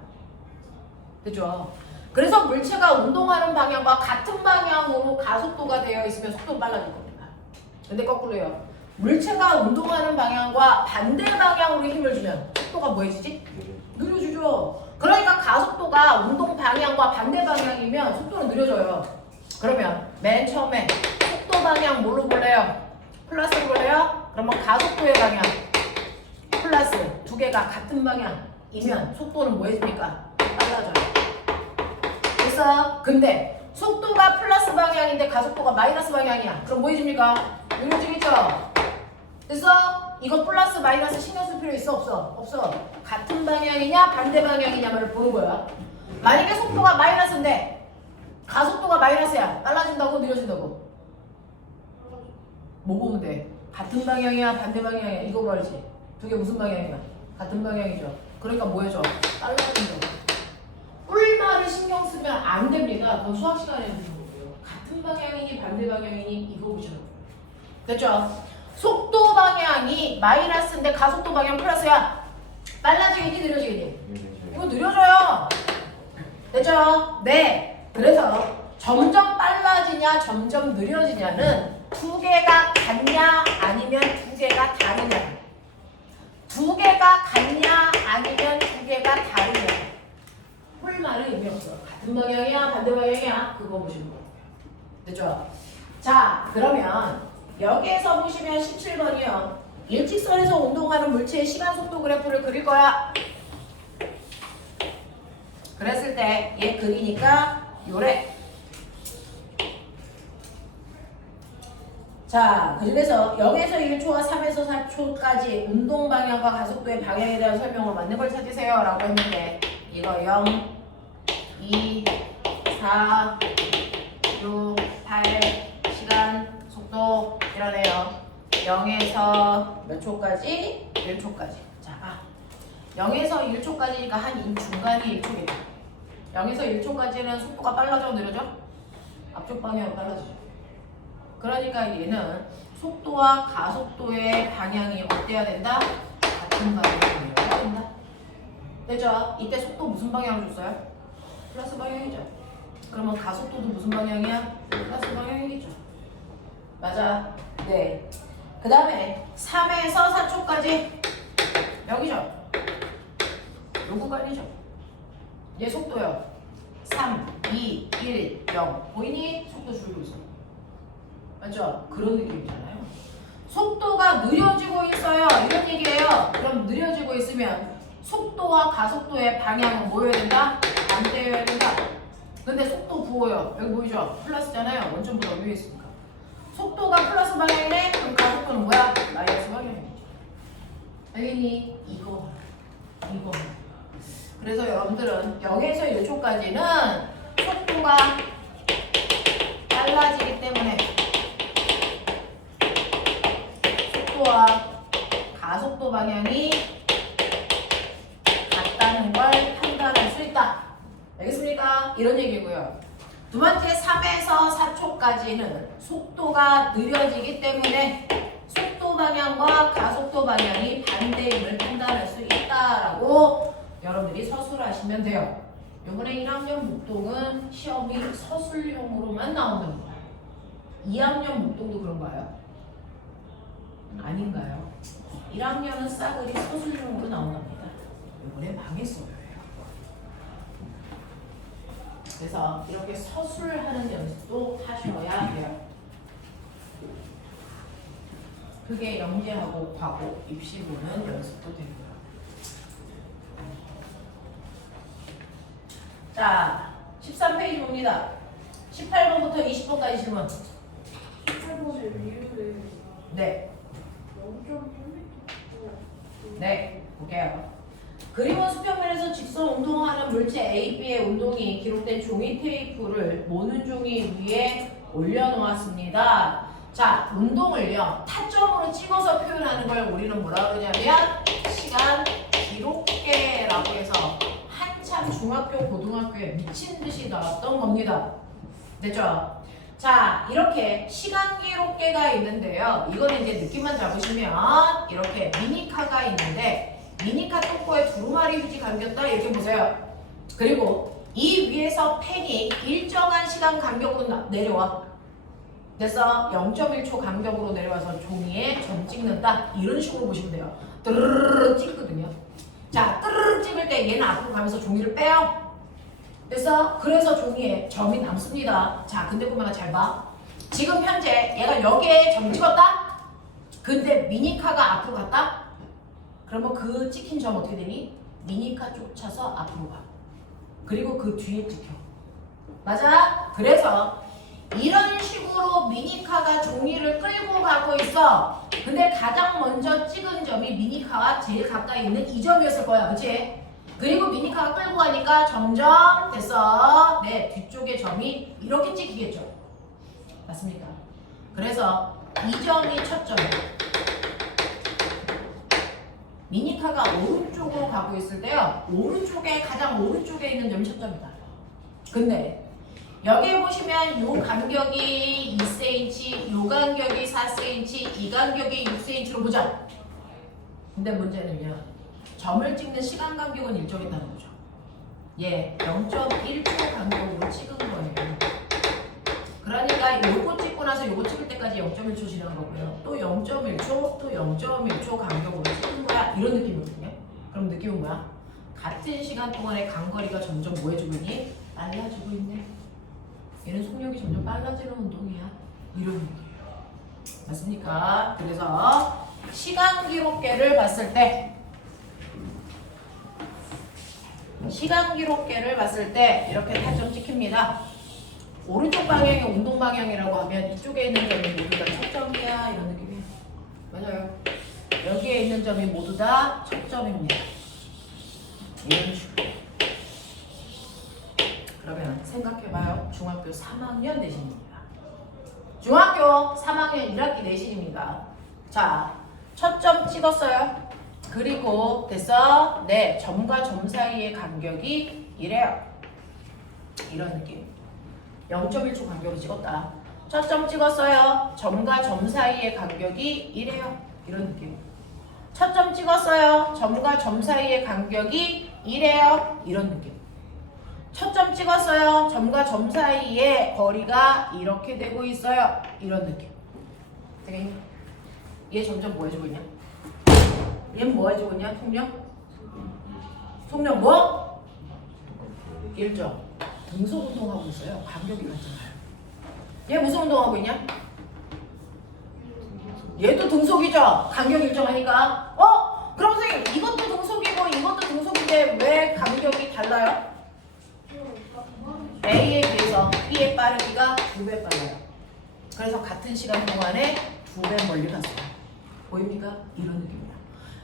그죠? 그래서 물체가 운동하는 방향과 같은 방향으로 가속도가 되어 있으면 속도는 빨라질 겁니다. 근데 거꾸로요. 물체가 운동하는 방향과 반대 방향으로 힘을 주면 속도가 뭐해지지? 느려지죠. 그러니까 가속도가 운동 방향과 반대 방향이면 속도는 느려져요. 그러면 맨 처음에 속도 방향 뭘로 볼래요? 플러스로 볼래요? 그러면 가속도의 방향 플러스 두 개가 같은 방향이면 속도는 뭐해집니까? 빨라져요. 됐어? 근데 속도가 플러스 방향인데 가속도가 마이너스 방향이야. 그럼 뭐 해줍니까? 느려지겠죠? 됐어? 이거 플러스 마이너스 신경 쓸 필요 있어? 없어? 없어. 같은 방향이냐 반대 방향이냐를 보는 거야. 만약에 속도가 마이너스인데 가속도가 마이너스야. 빨라진다고 느려진다고? 뭐 보면 돼? 같은 방향이야 반대 방향이야 이거 말이지. 두 개 무슨 방향이야? 같은 방향이죠. 그러니까 뭐 해줘? 빨라진다고. 꿀말을 신경 쓰면 안 됩니다. 그건 수학 시간에 하는 거고요. 같은 방향이니 반대 방향이니 이거 보시는 거예요. 됐죠? 속도 방향이 마이너스인데 가속도 방향 플러스야. 빨라지겠니 느려지겠니? 이거 느려져요. 됐죠? 네. 그래서 점점 빨라지냐 점점 느려지냐는 두 개가 같냐 아니면 두 개가 다르냐. 두 개가 같냐 아니면 두 개가 다르냐. 꿀말은 의미 없어. 같은 방향이야 반대 방향이야 그거 보시는 거예요. 됐죠? 자, 그러면 여기에서 보시면 17번이요. 일직선에서 운동하는 물체의 시간 속도 그래프를 그릴 거야. 그랬을 때 얘 그리니까 요래. 자, 그래서 0에서 1초와 3에서 4초까지 운동 방향과 가속도의 방향에 대한 설명을 맞는 걸 찾으세요 라고 했는데 이거 0, 2, 4, 6, 8 시간 속도 이러네요. 0에서 몇 초까지? 1초까지. 자, 0에서 1초까지니까 한 중간이 1초겠다. 0에서 1초까지는 속도가 빨라져 느려져? 앞쪽 방향으로 빨라지죠. 그러니까 얘는 속도와 가속도의 방향이 어때야 된다? 같은 방향이어야 된다. 됐죠? 이때 속도 무슨 방향으로 줬어요? 플러스 방향이죠. 그러면 가속도도 무슨 방향이야? 플러스 방향이겠죠. 맞아. 네. 그 다음에 3에서 4초까지 여기죠. 요 구간이죠. 얘 속도요. 3, 2, 1, 0 보이니? 속도 줄고 있어. 맞죠? 그런 느낌이잖아요. 속도가 느려지고 있어요. 이런 얘기예요. 그럼 느려지고 있으면 속도와 가속도의 방향은 뭐여야 된다? 반대여야 된다. 근데 속도 부호요. 여기 보이죠? 플러스잖아요. 원점보다 위에 있으니까. 속도가 플러스 방향이네? 그럼 가속도는 뭐야? 마이너스 방향이죠. 알겠니? 이거. 그래서 여러분들은 0에서 1초까지는 속도가 빨라지기 때문에 속도와 가속도 방향이 같다는 걸 판단할 수 있다. 알겠습니까? 이런 얘기고요. 두 번째 3에서 4초까지는 속도가 느려지기 때문에 속도 방향과 가속도 방향이 반대임을 판단할 수 있다라고 여러분들이 서술하시면 돼요. 이번에 1학년 목동은 시험이 서술형으로만 나온답니다. 2학년 목동도 그런가요? 아닌가요? 1학년은 싸그리 서술형으로 나온답니다. 이번에 망했어요. 그래서 이렇게 서술하는 연습도 하셔야 돼요. 그게 영재하고 과거, 입시보는 연습도 되고요. 자, 13페이지 봅니다. 18번부터 20번까지 질문. 8번에 미유에 네, 0.1m. 네, 볼게요. 그림은 수평면에서 직선 운동하는 물체 A, B의 운동이 기록된 종이 테이프를 모는 종이 위에 올려놓았습니다. 자, 운동을요, 타점으로 찍어서 표현하는 걸 우리는 뭐라 그러냐면 시간 기록계라고 해서 한참 중학교, 고등학교에 미친 듯이 나왔던 겁니다. 됐죠? 자, 이렇게 시간 기록계가 있는데요. 이거는 이제 느낌만 잡으시면 이렇게 미니카가 있는데 미니카 똥꼬에 두루마리 휴지 감겼다 이렇게 보세요. 그리고 이 위에서 펜이 일정한 시간 간격으로 내려와. 됐어? 0.1초 간격으로 내려와서 종이에 점 찍는다. 이런 식으로 보시면 돼요. 뜨르르르 찍거든요. 자, 뜨르르 찍을 때 얘는 앞으로 가면서 종이를 빼요. 됐어? 그래서 종이에 점이 남습니다. 자, 근데 보면 잘 봐. 지금 현재 얘가 여기에 점 찍었다? 근데 미니카가 앞으로 갔다? 그러면 그 찍힌 점 어떻게 되니? 미니카 쫓아서 앞으로 가. 그리고 그 뒤에 찍혀. 맞아? 그래서 이런 식으로 미니카가 종이를 끌고 가고 있어. 근데 가장 먼저 찍은 점이 미니카와 제일 가까이 있는 이 점이었을 거야. 그치? 그리고 미니카가 끌고 가니까 점점 됐어. 네, 뒤쪽에 점이 이렇게 찍히겠죠. 맞습니까? 그래서 이 점이 첫 점이에요. 미니카가 오른쪽으로 가고 있을 때요. 오른쪽에 가장 오른쪽에 있는 점이 첫 점이다. 근데 여기에 보시면 요 간격이 2cm, 요 간격이 4cm, 이 간격이 6cm로 보자. 근데 문제는요. 점을 찍는 시간 간격은 일정했다는 거죠. 예, 0.1초 간격으로 찍은 거예요. 그러니까 요거 찍고 나서 요거 찍을 때까지 0.1초 지난 거고요. 또 0.1초, 또 0.1초 간격으로 찍은 거야. 이런 느낌이거든요. 그럼 느낌은 뭐야? 같은 시간 동안의 간거리가 점점 뭐 해주고 있니? 빨라지고 있네. 얘는 속력이 점점 빨라지는 운동이야. 이런 느낌이에요. 맞습니까? 그래서 시간 기록계를 봤을 때 이렇게 타점 찍힙니다. 오른쪽 방향이 운동 방향이라고 하면 이쪽에 있는 점이 모두 다 첫 점이야. 이런 느낌이에요. 맞아요. 여기에 있는 점이 모두 다 첫 점입니다. 이런 식으로. 그러면 생각해봐요. 중학교 3학년 내신입니다. 중학교 3학년 1학기 내신입니다. 자, 첫 점 찍었어요. 그리고 됐어? 네, 점과 점 사이의 간격이 이래요. 이런 느낌. 0.1초 간격으로 찍었다. 첫 점 찍었어요. 점과 점 사이의 간격이 이래요. 이런 느낌. 첫 점 찍었어요. 점과 점 사이의 간격이 이래요. 이런 느낌. 첫 점 찍었어요. 점과 점 사이의 거리가 이렇게 되고 있어요. 이런 느낌. 되겠니? 얘 점점 뭐 해주고 있냐? 얘는 뭐 해주고 있냐? 속력? 속력 뭐? 일정. 등속 운동하고 있어요. 간격이 같잖아요. 얘 무슨 운동하고 있냐? 얘도 등속이죠. 간격 일정하니까. 그럼 선생님 이것도 등속이고 이것도 등속인데 왜 간격이 달라요? A에 비해서 B의 빠르기가 2배 빨라요. 그래서 같은 시간 동안에 2배 멀리 갔어요. 보입니까? 이런 느낌이야.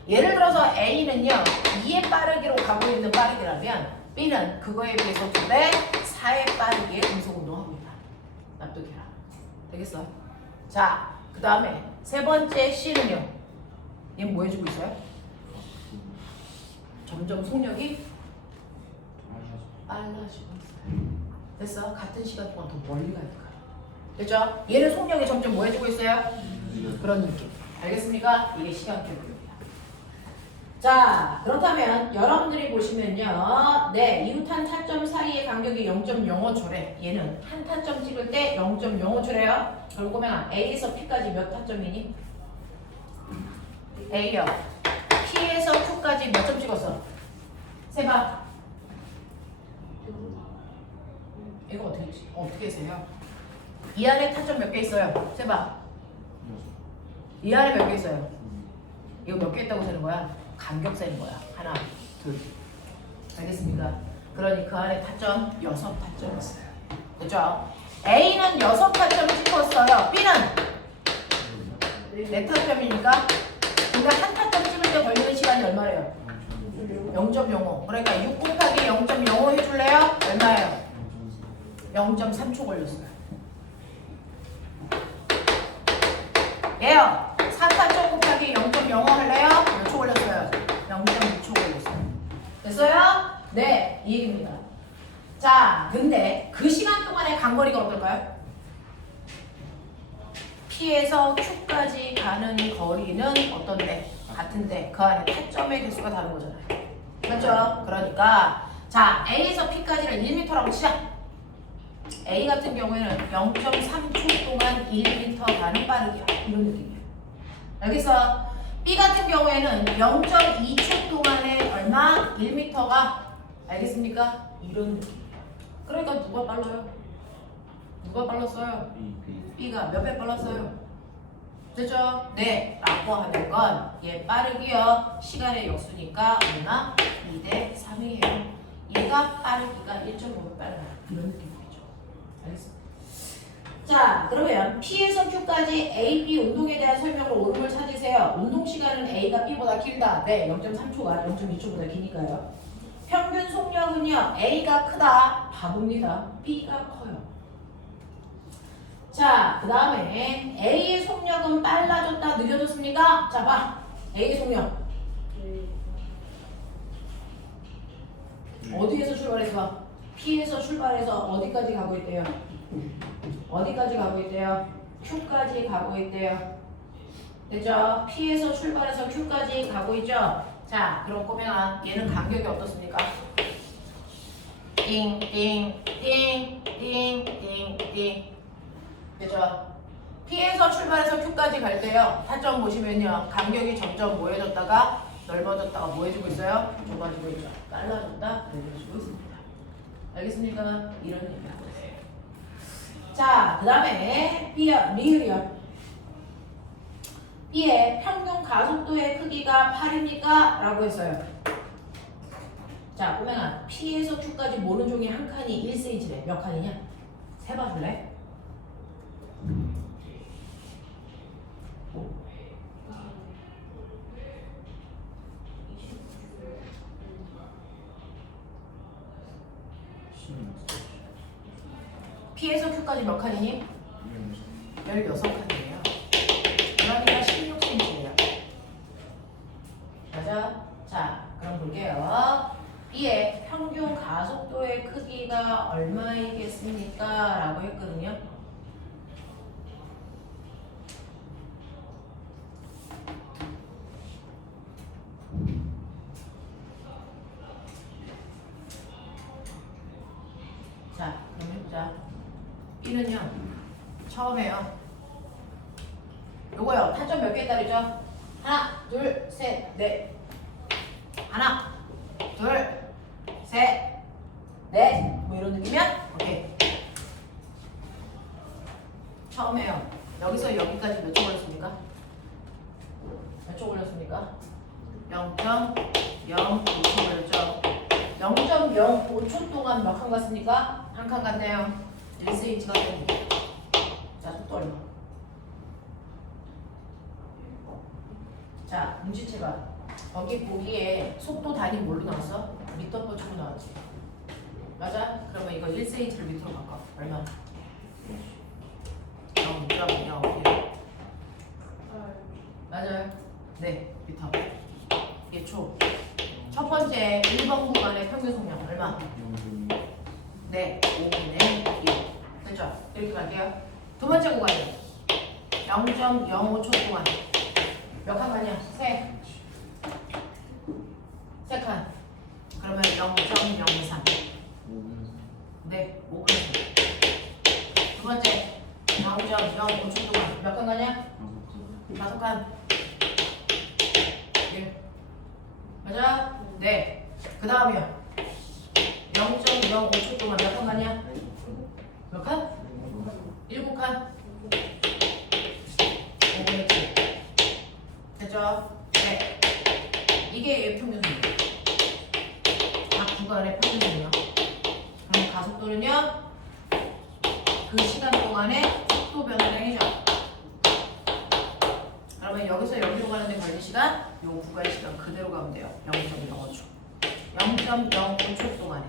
예를 들어서 A는요 2의 빠르기로 가고 있는 빠르기라면 B는 그거에 비해서 2배 4의 빠르기에 등속 운동하고 있다. 납득해라. 되겠어? 자, 그 다음에 세 번째 C는요. 얘는 뭐 해주고 있어요? 점점 속력이 빨라지고 있어요. 됐어? 됐어? 같은 시간 동안 더 멀리 가니까. 됐죠? 얘는 속력이 점점 뭐 해주고 있어요? 그런 느낌. 알겠습니까? 이게 시간표입니다. 자, 그렇다면 여러분들이 보시면요. 네, 이웃한 타점 사이의 간격이 0.05초래. 얘는 한 타점 찍을 때 0.05초래요. 결국은 A에서 P까지 몇 타점이니? A요. P에서 Q까지 몇 점 찍었어? 세봐. 이거 어떻게 세요? 이 안에 타점 몇 개 있어요? 세봐. 이 안에 몇 개 있어요? 이거 몇 개 있다고 세는 거야? 간격 세는 거야. 하나, 둘. 알겠습니까? 그러니 그 안에 타점 6타점 있어요. 그죠? A는 6타점 찍었어요. B는 4타점이니까 그러니까 한 타점 찍을 때 걸리는 시간이 얼마예요? 0.05. 그러니까 6 곱하기 0.05 해줄래요? 얼마예요? 0.3초 걸렸어요. 얘요. 4타점 곱하기 0.05 할래요? 몇 초 걸렸어요? 0.6초 걸렸어요. 됐어요? 네, 이 얘기입니다. 자, 근데 그 시간 동안의 간거리가 어떨까요? P에서 Q까지 가는 거리는 어떤데? 같은데 그 안에 타점의 개수가 다른 거잖아요. 맞죠? 그러니까 자, A에서 P까지를 1m라고 치자. A 같은 경우에는 0.3초 동안 1m 가는 빠르기야. 이런 느낌이야. 알겠어? B 같은 경우에는 0.2초 동안에 얼마? 1m가 알겠습니까? 이런 느낌. 그러니까 누가 빨라요? 누가 빨랐어요? B가 몇 배 빨랐어요? 됐죠? 네, 라고 하는 건 얘 빠르기요. 시간의 역수니까 얼마? 2대 3이에요. 얘가 빠르기가 1.5배 빨라요. 이런 느낌이죠. 알겠습니다. 자, 그러면 P에서 Q까지 A, B 운동에 대한 설명으로 오름을 찾으세요. 운동 시간은 A가 B보다 길다. 네, 0.3초가 0.2초보다 기니까요. 평균 속력은요. A가 크다. 바보입니다. B가 커요. 자, 그 다음에 A의 속력은 빨라졌다, 느려졌습니까? 자, 봐. A의 속력. 어디에서 출발해서 봐. P에서 출발해서 어디까지 가고 있대요? 어디까지 가고 있대요? Q까지 가고 있대요. 됐죠? P에서 출발해서 Q까지 가고 있죠? 자, 그럼 보면 얘는 간격이 어떻습니까? 띵, 띵, 띵, 띵, 띵, 띵. 됐죠? P에서 출발해서 Q까지 갈 때요. 타점 보시면요. 간격이 점점 모여졌다가 넓어졌다가 뭐 해주고 있어요? 좁아지고 있죠. 빨라졌다, 넓어지고 있습니다. 알겠습니까? 이런 얘기입니다. 자, 그 다음에 B요, 리을이요. B의 평균 가속도의 크기가 8입니까? 라고 했어요. 자, 보면 P에서 Q까지 모는 종이 한 칸이 1cm래. 몇 칸이냐? 세봐줄래? P에서 Q까지 몇 칸이니? 16칸이에요. 그러니까 16cm예요. 맞아? 자, 그럼 볼게요. B의 평균 가속도의 크기가 얼마이겠습니까? 라고 했거든요. 자, 그럼 해보자. B는요, 처음에요. 요거요, 타점 몇 개 있다 그랬죠? 하나, 둘, 셋, 넷. 하나, 둘, 셋, 넷. 뭐 이런 느낌이야? 오케이. 처음에요. 여기서 여기까지 몇 초 걸렸습니까? 몇 초 걸렸습니까? 0.05초 걸렸죠? 0.05초 동안 몇 칸 갔습니까? 한 칸 갔네요. 1cm가 됩니다. 자, 속도 얼마? 자, 문제체가 여기 보기에 속도 단위 뭘로 나왔어? 미터 퍼 초로 나왔지. 맞아? 그러면 이거 1cm를 미터로 바꿔. 얼마? 0.05. 맞아요. 네, 미터. 이게 초. 첫 번째 1번 구간의 평균 속력 얼마? 네, 5분의 1. 됐죠? 이렇게 갈게요. 두 번째 구간이요. 0.05초 동안. 몇 칸 가냐? 세. 세 칸. 그러면 0.03. 네, 5분의 3. 두 번째. 0.05초 동안. 몇 칸 가냐? 다섯 칸. 네. 맞아? 네. 그 다음이요. 0.05초 동안 몇 칸 가냐? 몇 칸? 7칸. 5분의 7. 됐죠? 네. 이게 평균입니다. 각 구간의 평균이요. 그럼 가속도는요? 그 시간 동안에 속도 변화를 해줘. 그러면 여기서 여기로 가는데 걸린 시간, 요 구간의 시간 그대로 가면 돼요. 0.05초. 0.05초 동안에.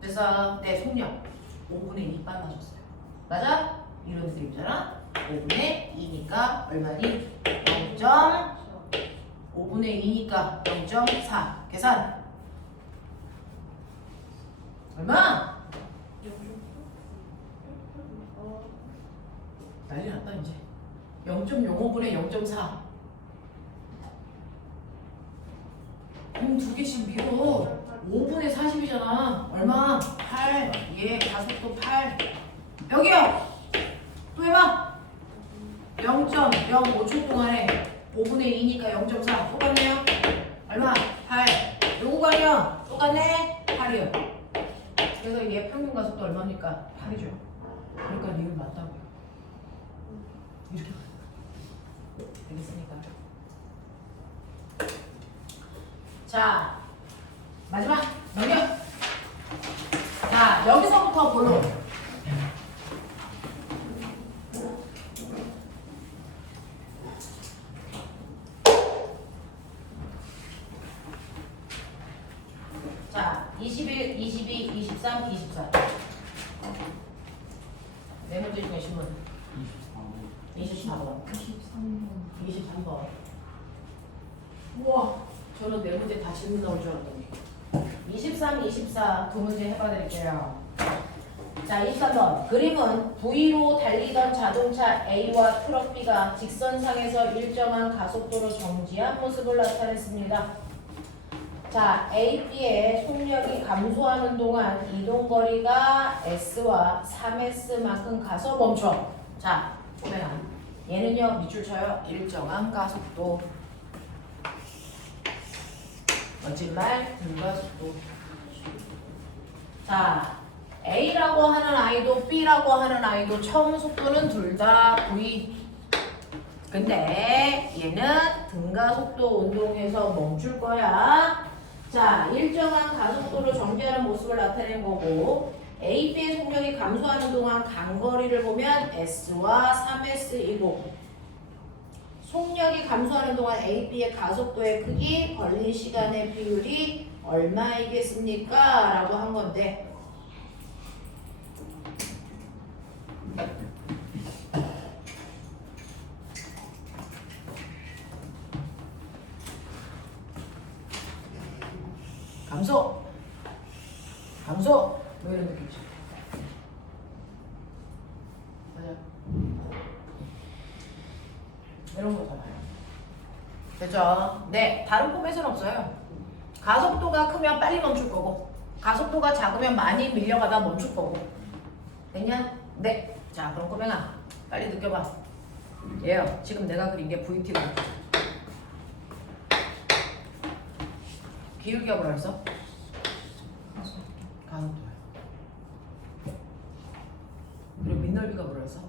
그래서 내 속력 5분의 2 빨라졌어요. 맞아? 이런 느낌이잖아? 5분의 2니까 얼마니? 5분의 2니까 0.4. 계산. 얼마? 난리 났다 이제. 0.05분의 0.4. 두 개씩 미워. 5분의 40이잖아. 얼마? 8. 얘 가속도 8. 여기요. 또 해봐. 0.05초 동안에 5분의 2니까 0.4. 똑같네요. 얼마? 8. 요 구간이요. 똑같네. 8이요. 그래서 얘 평균 가속도 얼마입니까? 8이죠. 그러니까 니은 맞다고요. 이렇게 되겠습니까? 자, 마지막 넘겨. 자, 여기서부터 본론. 자, 21, 22, 23, 24. 네 문제 중에 신문. 24번. 23번. 우와, 저는 네 문제 다 질문 나올 줄 알았더니. 23, 24 두 문제 해봐 드릴게요. 자, 23번. 그림은 V로 달리던 자동차 A와 트럭 B가 직선상에서 일정한 가속도로 정지한 모습을 나타냈습니다. 자, A, B의 속력이 감소하는 동안 이동거리가 S와 3S만큼 가서 멈춰. 자, 보면 얘는요, 밑줄 쳐요. 일정한 가속도. 멋진 말, 등가속도. 자, A라고 하는 아이도 B라고 하는 아이도 처음 속도는 둘 다 V. 근데 얘는 등가속도 운동에서 멈출 거야. 자, 일정한 가속도로 정지하는 모습을 나타낸 거고, A, B의 속력이 감소하는 동안 간거리를 보면 S와 3S이고, 속력이 감소하는 동안 A, B의 가속도의 크기, 걸린 시간의 비율이 얼마이겠습니까? 라고 한 건데, 감소 뭐 이런 느낌이죠. 맞아. 이런 거잖아요. 됐죠? 네, 다른 폼에서는 없어요. 가속도가 크면 빨리 멈출 거고, 가속도가 작으면 많이 밀려가다 멈출 거고. 됐냐? 네. 자, 그럼 꼬맹아, 빨리 느껴봐. 얘요, 지금 내가 그린 게 VT가 기울기가 뭐라 했어? 가속도야. 그리고 민넓이가 뭐라 했어?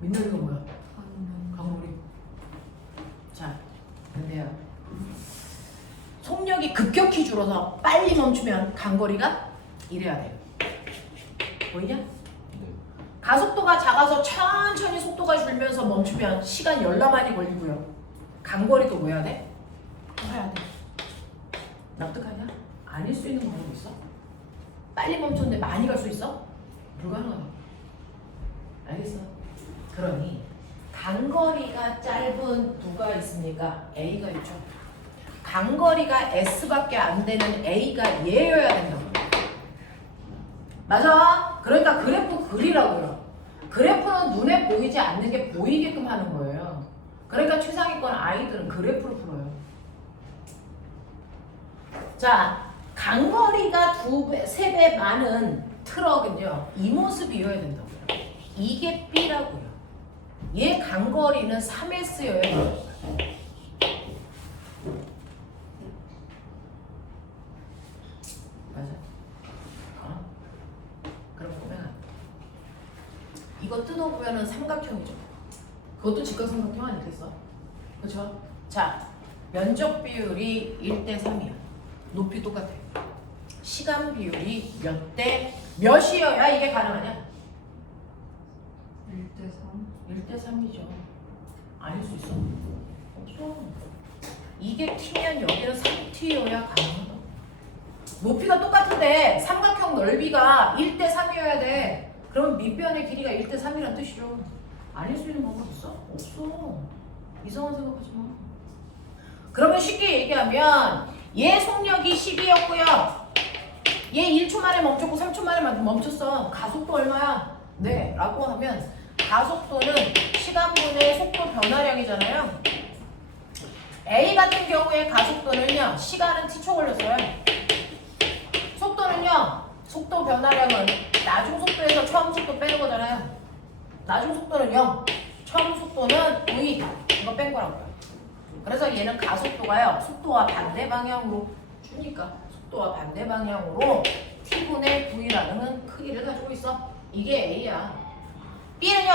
민넓이가 뭐야? 강물이. 자, 근데요, 속력이 급격히 줄어서 빨리 멈추면 간거리가 이래야 돼요. 보이냐? 가속도가 작아서 천천히 속도가 줄면서 멈추면 시간 열나 많이 걸리고요. 간거리도 뭐 해야 돼? 해야 돼. 납득하냐? 아닐 수 있는 방법이 있어? 빨리 멈췄는데 많이 갈 수 있어? 불가능하다. 알겠어? 그러니 간거리가 짧은 누가 있습니까? A가 있죠. 간거리가 S밖에 안 되는 A가 얘여야 된다고. 맞아. 그러니까 그래프 그리라고요. 그래프는 눈에 보이지 않는 게 보이게끔 하는 거예요. 그러니까 최상위권 아이들은 그래프를 풀어요. 자, 간거리가 2배, 3배 많은 트럭은요, 이 모습이어야 된다고요. 이게 B라고요. 얘 간거리는 3S여야 돼요. 맞아. 그럼 보면 이거 뜯어보면은 삼각형이죠. 그것도 직각삼각형 아니겠어? 그렇죠? 자, 면적 비율이 1대3이야. 높이 똑같아. 시간 비율이 몇 대 몇이어야 이게 가능하냐? 1대3이죠. 아닐 수 있어? 없어. 이게 T면 여기는 3T여야 가능하다. 높이가 똑같은데 삼각형 넓이가 1대3이어야 돼. 그럼 밑변의 길이가 1대3이란 뜻이죠. 아닐 수 있는 방법 있어? 없어. 이상한 생각하지 마. 그러면 쉽게 얘기하면 얘 속력이 12였고요. 얘 1초 만에 멈췄고 3초 만에 멈췄어. 가속도 얼마야? 네. 라고 하면 가속도는 시간분의 속도 변화량이잖아요. A 같은 경우에 가속도는요. 시간은 t초 걸렸어요. 속도는요. 속도 변화량은 나중 속도에서 처음 속도 빼는 거잖아요. 나중 속도는 0. 처음 속도는 V. 이거 뺀 거라고요. 그래서 얘는 가속도가요. 속도와 반대 방향으로 주니까 속도와 반대 방향으로 T분의 V라는 크기를 가지고 있어. 이게 A야. B는요.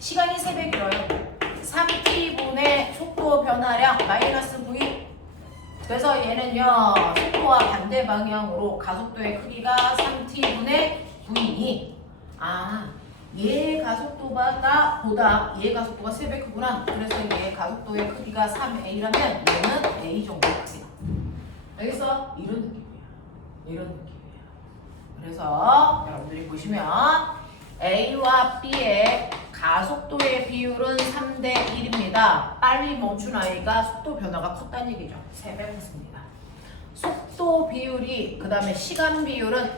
시간이 3배 길어요. 3T분의 속도 변화량 마이너스 V. 그래서 얘는요. 속도와 반대 방향으로 가속도의 크기가 3T분의 V. 얘 가속도보다 얘 가속도가 3배 크구나. 그래서 얘 가속도의 크기가 3A라면 얘는 A 정도 크기다. 알겠어? 이런 느낌이야. 이런 느낌이야. 그래서 여러분들이 보시면 A와 B의 가속도의 비율은 3대 1입니다. 빨리 멈춘 아이가 속도 변화가 컸다는 얘기죠. 3배 컸습니다. 속도 비율이 그 다음에 시간 비율은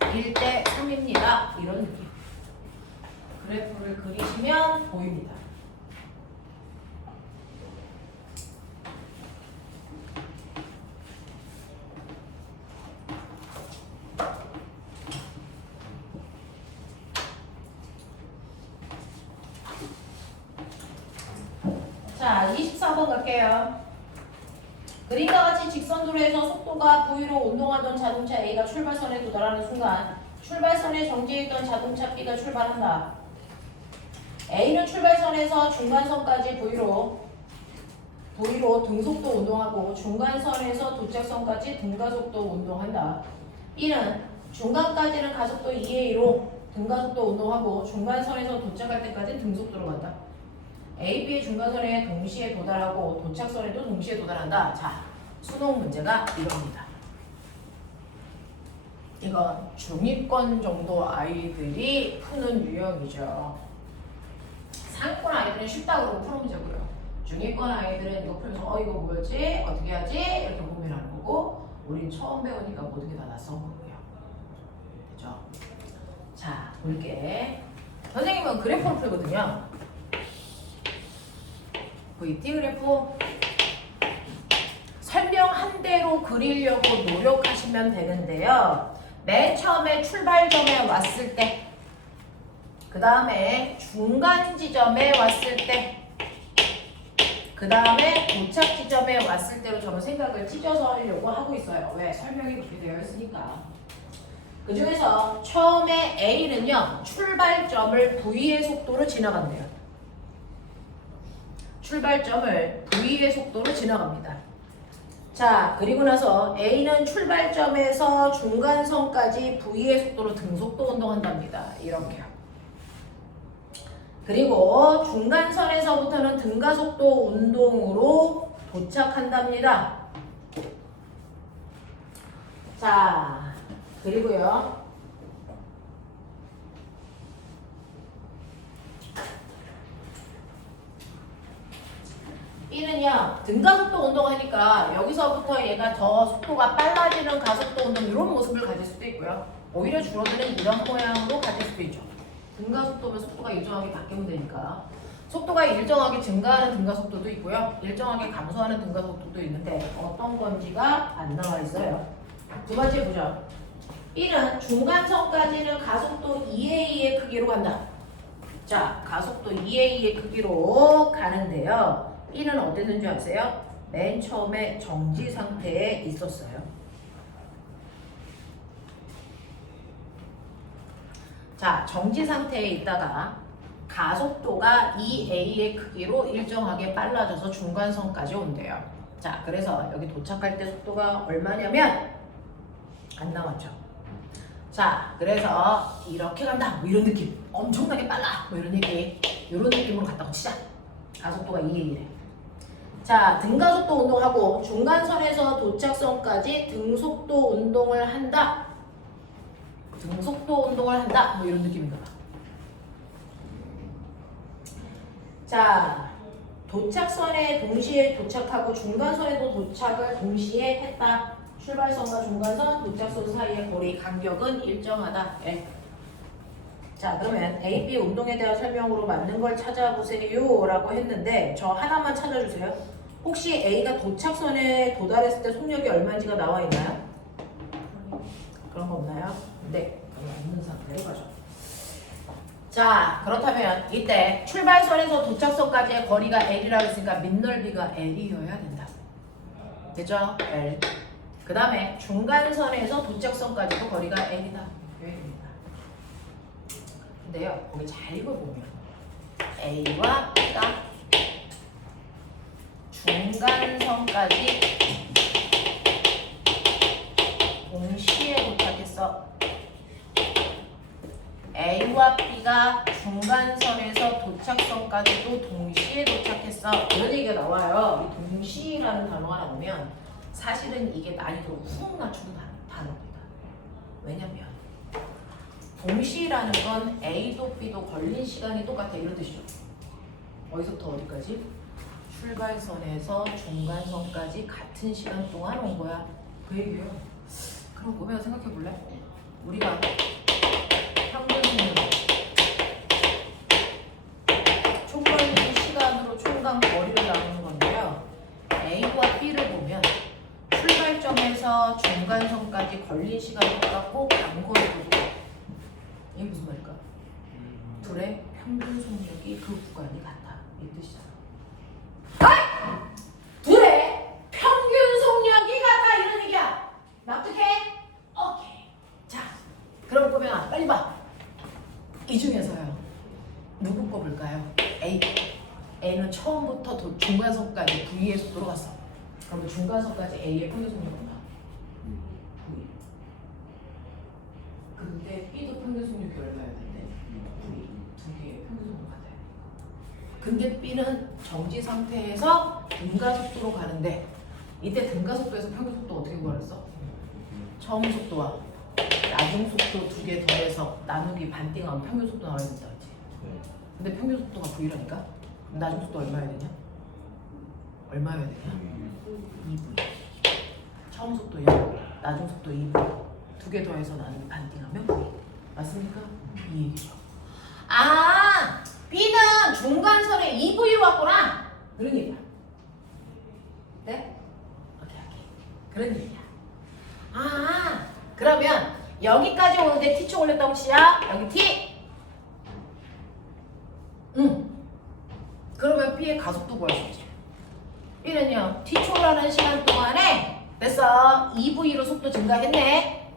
1대 3입니다. 이런 느낌. 그래프를 그리시면 보입니다. 자, 24번 갈게요. 그림과 같이 직선도로에서 속도가 V로 운동하던 자동차 A가 출발선에 도달하는 순간 출발선에 정지해있던 자동차 B가 출발한다. A는 출발선에서 중간선까지 V로 등속도 운동하고 중간선에서 도착선까지 등가속도 운동한다. B는 중간까지는 가속도 2A로 등가속도 운동하고 중간선에서 도착할 때까지 등속도로 간다. A, B의 중간선에 동시에 도달하고 도착선에도 동시에 도달한다. 자, 수능 문제가 이럽니다. 이건 중위권 정도 아이들이 푸는 유형이죠. 상위권 아이들은 쉽다고 그러고 푸는 문제고요. 중위권 아이들은 이거 풀면서 이거 뭐였지? 어떻게 하지? 이렇게 고민하는 거고 우린 처음 배우니까 모든 게 다 낯선 거고요. 그죠? 자, 볼게. 선생님은 그래프를 풀거든요. VT 그래프 설명한 대로 그리려고 노력하시면 되는데요. 맨 처음에 출발점에 왔을 때, 그 다음에 중간 지점에 왔을 때, 그 다음에 도착 지점에 왔을 때로 저는 생각을 찢어서 하려고 하고 있어요. 왜? 설명이 그렇게 되어 있으니까. 그 중에서 처음에 A는요, 출발점을 V의 속도로 지나간대요. 출발점을 V의 속도로 지나갑니다. 자, 그리고 나서 A는 출발점에서 중간선까지 V의 속도로 등속도 운동한답니다. 이렇게요. 그리고 중간선에서부터는 등가속도 운동으로 도착한답니다. 자, 그리고요. B는요 등가속도 운동하니까 여기서부터 얘가 더 속도가 빨라지는 가속도 운동 이런 모습을 가질 수도 있고요. 오히려 줄어드는 이런 모양으로 가질 수도 있죠. 등가속도면 속도가 일정하게 바뀌면 되니까 속도가 일정하게 증가하는 등가속도도 있고요. 일정하게 감소하는 등가속도도 있는데 어떤 건지가 안 나와 있어요. 두 번째 보죠. B는 중간선까지는 가속도 2a의 크기로 간다. 자, 가속도 2a의 크기로 가는데요. B는 어땠는 줄 아세요? 맨 처음에 정지 상태에 있었어요. 자, 정지 상태에 있다가 가속도가 2a의 크기로 일정하게 빨라져서 중간선까지 온대요. 자, 그래서 여기 도착할 때 속도가 얼마냐면 안 나왔죠. 자, 그래서 이렇게 간다. 뭐 이런 느낌. 엄청나게 빨라. 뭐 이런 얘기. 이런 느낌으로 갔다고 치자. 가속도가 2a래. 자, 등가속도 운동하고 중간선에서 도착선까지 등속도 운동을 한다. 등속도 운동을 한다. 뭐 이런 느낌인가 봐. 자, 도착선에 동시에 도착하고 중간선에도 도착을 동시에 했다. 출발선과 중간선, 도착선 사이의 거리 간격은 일정하다. L. 자, 그러면 A, B 운동에 대한 설명으로 맞는 걸 찾아보세요 라고 했는데 저 하나만 찾아주세요. 혹시 A가 도착선에 도달했을 때 속력이 얼마인지가 나와 있나요? 그런 거 없나요? 네, 그럼 없는 상태로 가죠. 자, 그렇다면 이때 출발선에서 도착선까지의 거리가 L이라고 했으니까 밑넓이가 L이어야 된다. 됐죠? L. 그 다음에 중간선에서 도착선까지도 거리가 L이다. 여기입니다. 근데요, 거기 잘 읽어보면 A와 B가 중간선까지 동시에 도착했어. A와 B가 중간선에서 도착선까지도 동시에 도착했어. 이런 얘기가 나와요. 이 동시라는 단어가 나오면 사실은 이게 난이도를 훅 낮추는 단어입니다. 왜냐면 동시라는 건 A도 B도 걸린 시간이 똑같아. 이런 뜻이죠. 어디서부터 어디까지? 출발선에서 중간선까지 같은 시간 동안 온 거야. 그 얘기예요. 그럼 보면 생각해 볼래? 우리가 평균 속력 총거리 시간으로 총간 거리를 나누는 건데요. A와 B를 보면 출발점에서 중간선까지 걸린 시간이 똑같고 간거리도 똑같아. 이게 무슨 말일까? 둘의 평균 속력이 그 구간이 같다. 이 뜻이잖아. 둘의 평균 속력이 같다. 이런 얘기야. 납득해? 오케이. 자, 그럼 보면 빨리 봐. 이 중에서요. 누구 뽑을까요? A. A는 처음부터 중간선까지 V의 속도로 갔어. 그러면 중간선까지 A의 평균 속력은 얼마? V. 근데 B도 평균 속력이 얼마여야 되는데? V. 두 개의 평균 속력 같아요. 근데 B는 정지 상태에서 등가속도로 가는데 이때 등가속도에서 평균 속도 어떻게 구하랬어? 처음 속도와 나중 속도 두 개 더해서 나누기 반띵하면 평균 속도 나와야 된다 했지. 근데 평균 속도가 V라니까? 그럼 나중 속도 얼마여야 되냐? 얼마여야 되냐? 2V. 처음 속도 0, 나중 속도 2V. 두 개 더해서 나누기 반띵하면 V. 맞습니까? 이 얘기죠. 아! B는 중간선에 2V로 왔구나! 그런 얘기야. 네? 오케이. 그런 얘기야. 아! 그러면 여기까지 오는데 T축 올렸다고 치자. 여기 T! 그러면 B의 가속도 구할 수 있지. B는요, T축이라는 시간 동안에 됐어. 2V로 속도 증가했네.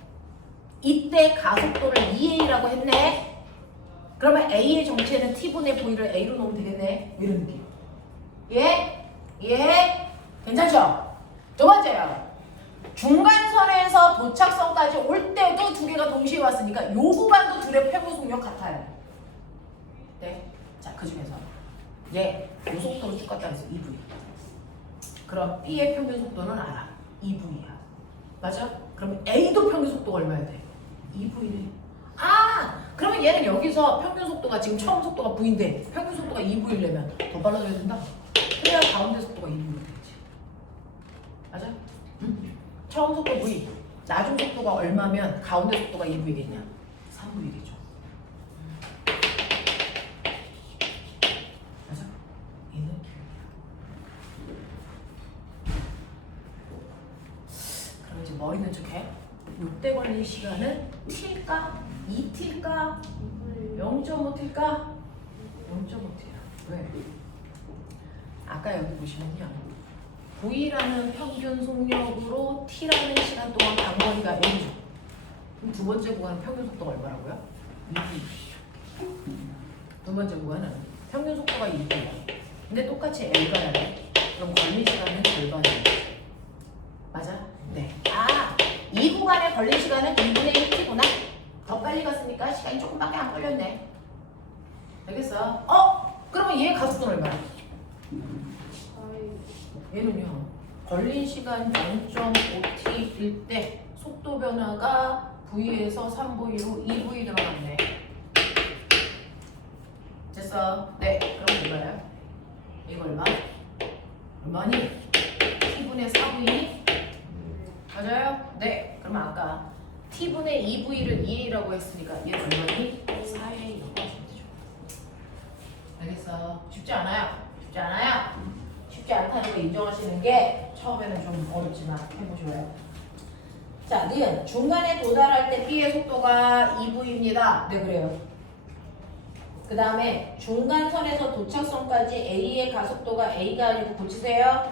이때 가속도를 2A라고 했네. 그러면 A의 정체는 T분의 V를 A로 놓으면 되겠네. 이런 느낌. 예? 예? 괜찮죠? 두 번째요. 중간선에서 도착선까지 올 때도 두 개가 동시에 왔으니까 요 구간도 둘의 평균 속력 같아요. 네? 자, 그 중에서 요 속도로 쭉 갔다 해서 2V. 그럼 B의 평균 속도는 알아. 2V야. 맞아? 그럼 A도 평균 속도가 얼마야 돼? 2V네. 아! 그러면 얘는 여기서 평균 속도가 지금 처음 속도가 V인데 평균 속도가 2V려면 더 빨라져야 된다? 그래야 가운데 속도가 2분이 되지. 맞아? 응? 처음 속도 V, 나중 속도가 얼마면 가운데 속도가 2V겠냐? 3V겠죠. 맞아? 얘는 기울기야. 그럼 이제 머리 는 척해. 요때 걸린 시간은 T일까? 2T일까? 0.5T일까? 0.5T야. 왜? 아까 여기 보시면요. V라는 평균 속력으로 T라는 시간 동안 간 거리가 L이죠. 그럼 두 번째 구간은 평균 속도가 얼마라고요? 2V. 두 번째 구간은 평균 속도가 2V야. 근데 똑같이 L 가야 돼. 그럼 걸린 시간은 절반이야. 맞아? 네. 아, 이 구간에 걸린 시간은 2분의 1T구나. 더 빨리 갔으니까 시간이 조금밖에 안 걸렸네. 알겠어? 그러면 얘 가속도는 얼마야? 얘는요. 걸린 시간 0.5t일 때 속도 변화가 V에서 3V로 2V 들어갔네. 됐어? 네. 그럼 이거야. 이거 얼마? 얼마니? T분의 4V? 맞아요? 네. 그럼 아까 T분의 2V를 2A라고 했으니까 얘 얼마니? 4A라고 하시면 되죠. 알겠어? 쉽지 않아요? 쉽지 않아요? 쉽지 않다는 거 인정하시는 게 처음에는 좀 어렵지만 해보셔요. 자, 니은 중간에 도달할 때 B의 속도가 2V입니다. 네, 그래요. 그 다음에 중간선에서 도착선까지 A의 가속도가 A가 아니고 고치세요.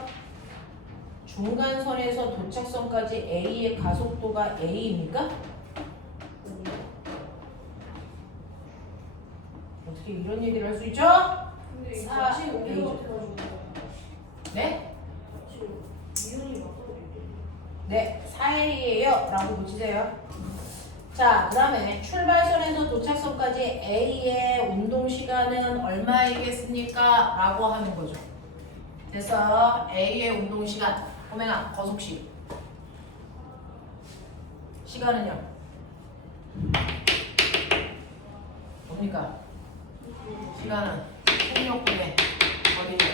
중간선에서 도착선까지 A의 가속도가 A입니까? 어떻게 이런 얘기를 할 수 있죠? 근데 이거 4 같이 A죠. 옮겨가지고 네? 같이 이윤이 맞춰도 네, 4A예요 라고 붙이세요. 자, 그 다음에 출발선에서 도착선까지 A의 운동시간은 얼마이겠습니까? 라고 하는 거죠. 그래서 A의 운동시간, 호맹아, 거속시 시간은요? 뭡니까? 시간은 속력분의 거리죠.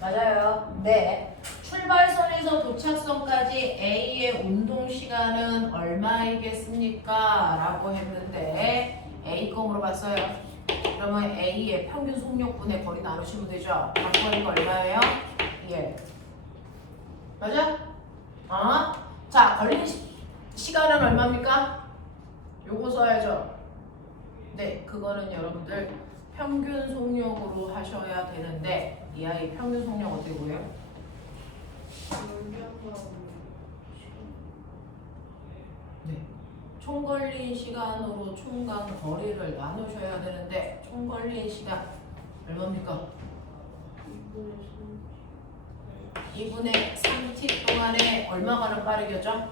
맞아요. 네. 출발선에서 도착선까지 A의 운동시간은 얼마이겠습니까? 라고 했는데 A 거 물어봤어요. 그러면 A의 평균 속력분의 거리 나누시면 되죠. 각거리가 얼마예요? 1. 맞아? 자, 걸린 시간은 얼마입니까? 요거 써야죠. 네, 그거는 여러분들 평균 속력으로 하셔야 되는데 이 아이 평균 속력 어떻게 보여요? 네. 총 걸린 시간으로 총간 거리를 나누셔야 되는데 총 걸린 시간 얼마입니까? 2분의 3t 동안에 얼마가는 빠르겠죠?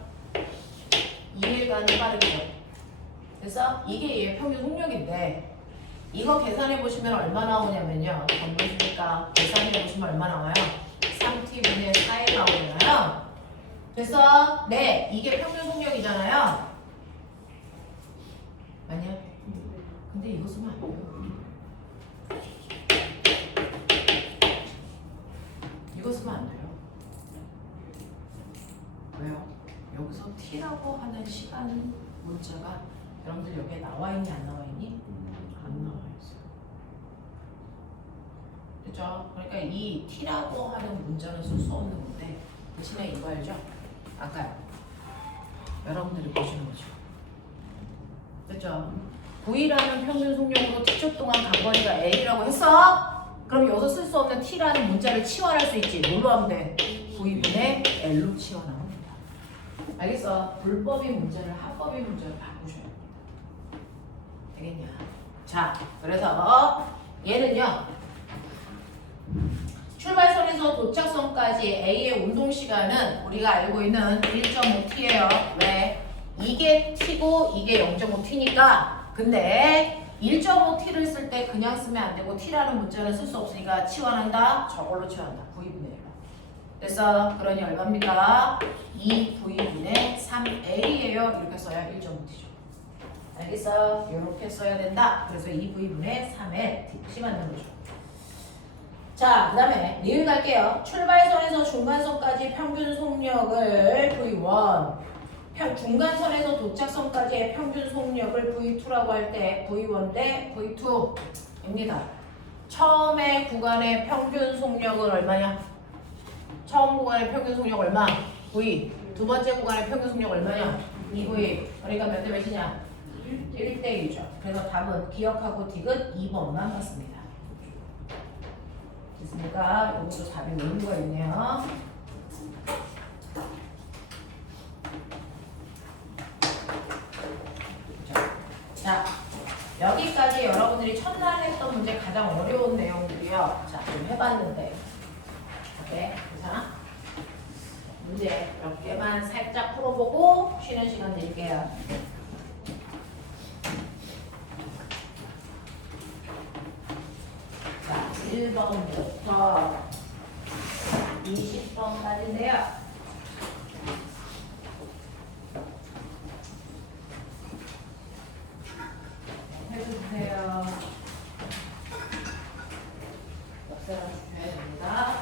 2회가는 빠르겠죠? 그래서 이게 얘의 평균 속력인데 이거 계산해 보시면 얼마 나오냐면요. 전부니까 계산해 보시면 얼마 나와요? 3t분의 4에 나오잖아요. 그래서 네, 이게 평균 속력이잖아요. 맞냐? 근데 이거 쓰면 안 돼요. 이거 쓰면 안 돼요. 왜요? 여기서 t라고 하는 시간 문자가 여러분들 여기에 나와 있니 안 나와 있니? 안 나와 있어요. 그렇죠? 그러니까 이 t라고 하는 문자는 쓸 수 없는 건데 대신에 이거 알죠? 아까 여러분들이 보시는 거죠. 됐죠? V라는 평균 속력으로 t초 동안 간 거리가 A라고 했어? 그럼 여기서 쓸 수 없는 t라는 문자를 치환할 수 있지. 뭘로 하면 돼? V분의 L로 치환하면 된다. 알겠어? 불법인 문자를 합법인 문자로 바꾸셔야 됩니다. 되겠냐? 자, 그래서 얘는요. 출발선에서 도착선까지 A의 운동시간은 우리가 알고 있는 1.5t예요. 왜? 이게 t고 이게 0.5t니까. 근데 1.5t를 쓸 때 그냥 쓰면 안 되고 t라는 문자는 쓸 수 없으니까 치환한다. 저걸로 치환한다. V분의 1. 됐어? 그러니 얼마입니까? 2V분의 3A예요. 이렇게 써야 1.5t죠. 알겠어? 이렇게 써야 된다. 그래서 2V분의 3L T 만든 거죠. 자, 그 다음에 니을 갈게요. 출발선에서 중간선까지 평균 속력을 V1, 중간선에서 도착선까지의 평균 속력을 V2라고 할 때 V1 대 V2입니다. 처음에 구간의 평균 속력은 얼마냐? 처음 구간의 평균 속력 얼마? V. 두 번째 구간의 평균 속력 얼마냐? 2V. 그러니까 몇 대 몇이냐? 1대 1죠. 그래서 답은 기억하고 딕은 2번만 맞습니다. 됐습니까? 여기도 답이 의미가 있네요. 자, 여기까지 여러분들이 첫날 했던 문제 가장 어려운 내용들이요. 자, 좀 해봤는데. 오케이. 자, 문제 몇 개만 살짝 풀어보고 쉬는 시간 드릴게요. 자, 1번부터 20번까지인데요. 해주세요. 역사를 주셔야 됩니다.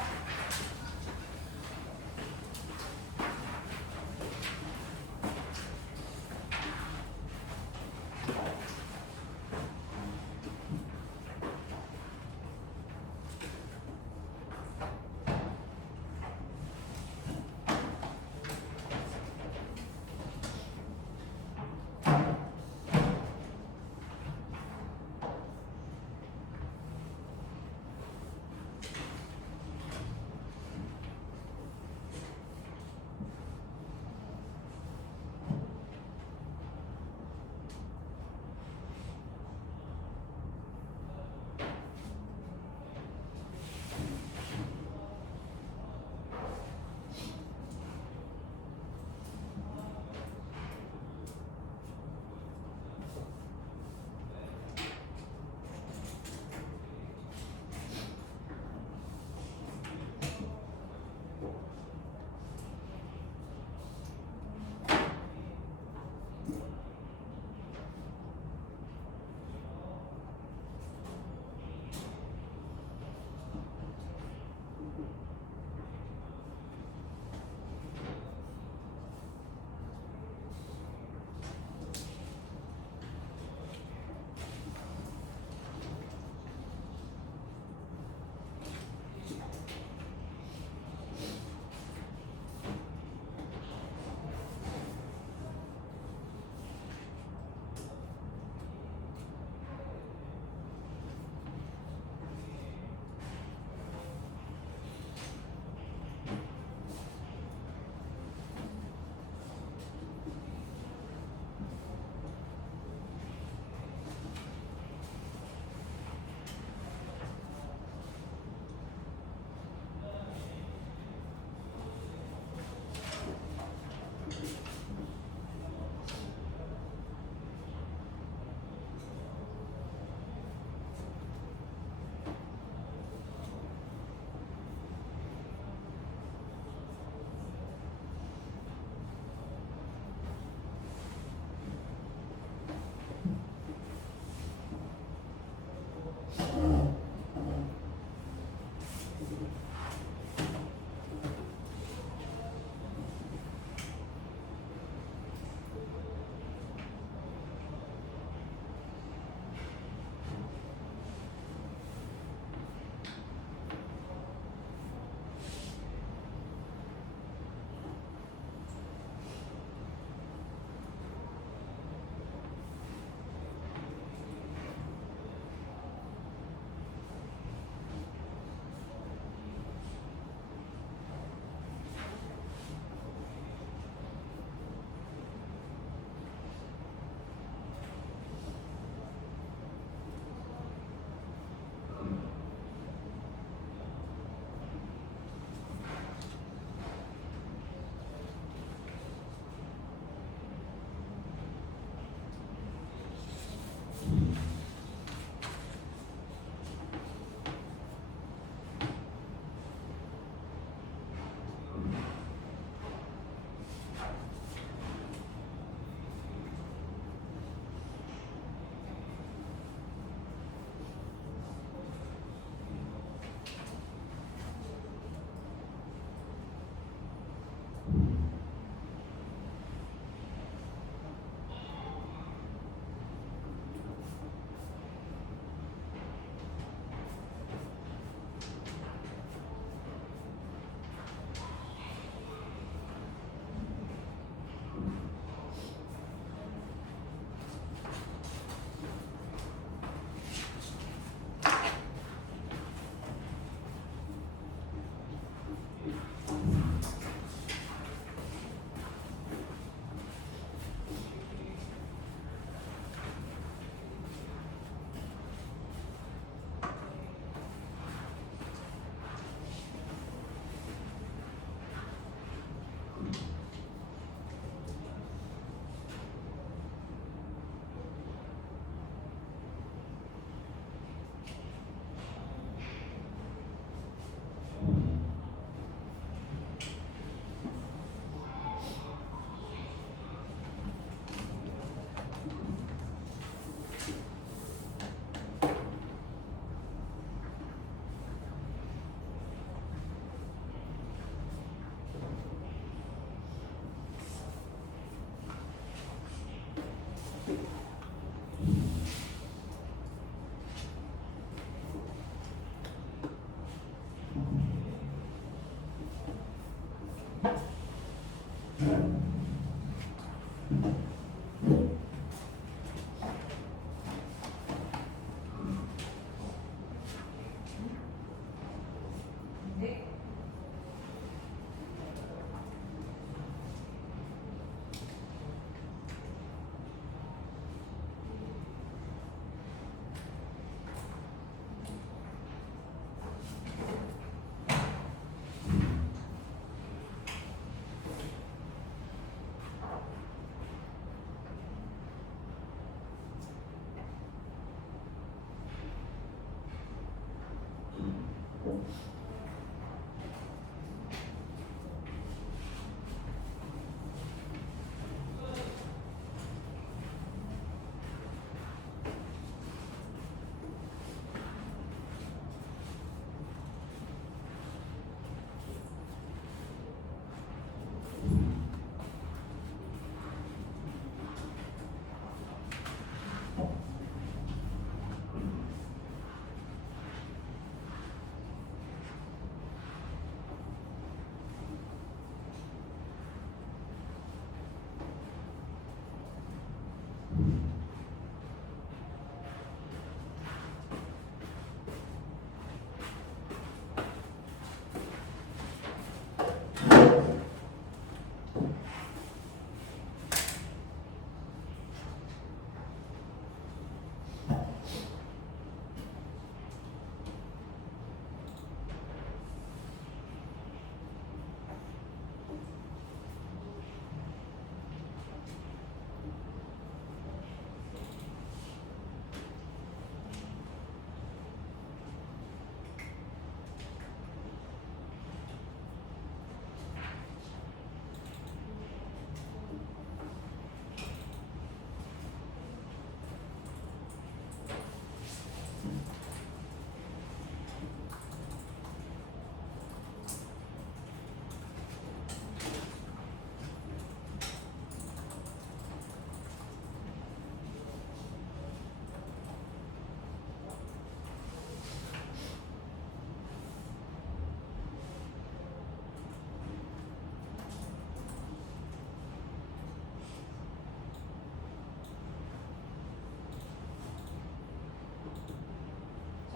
네.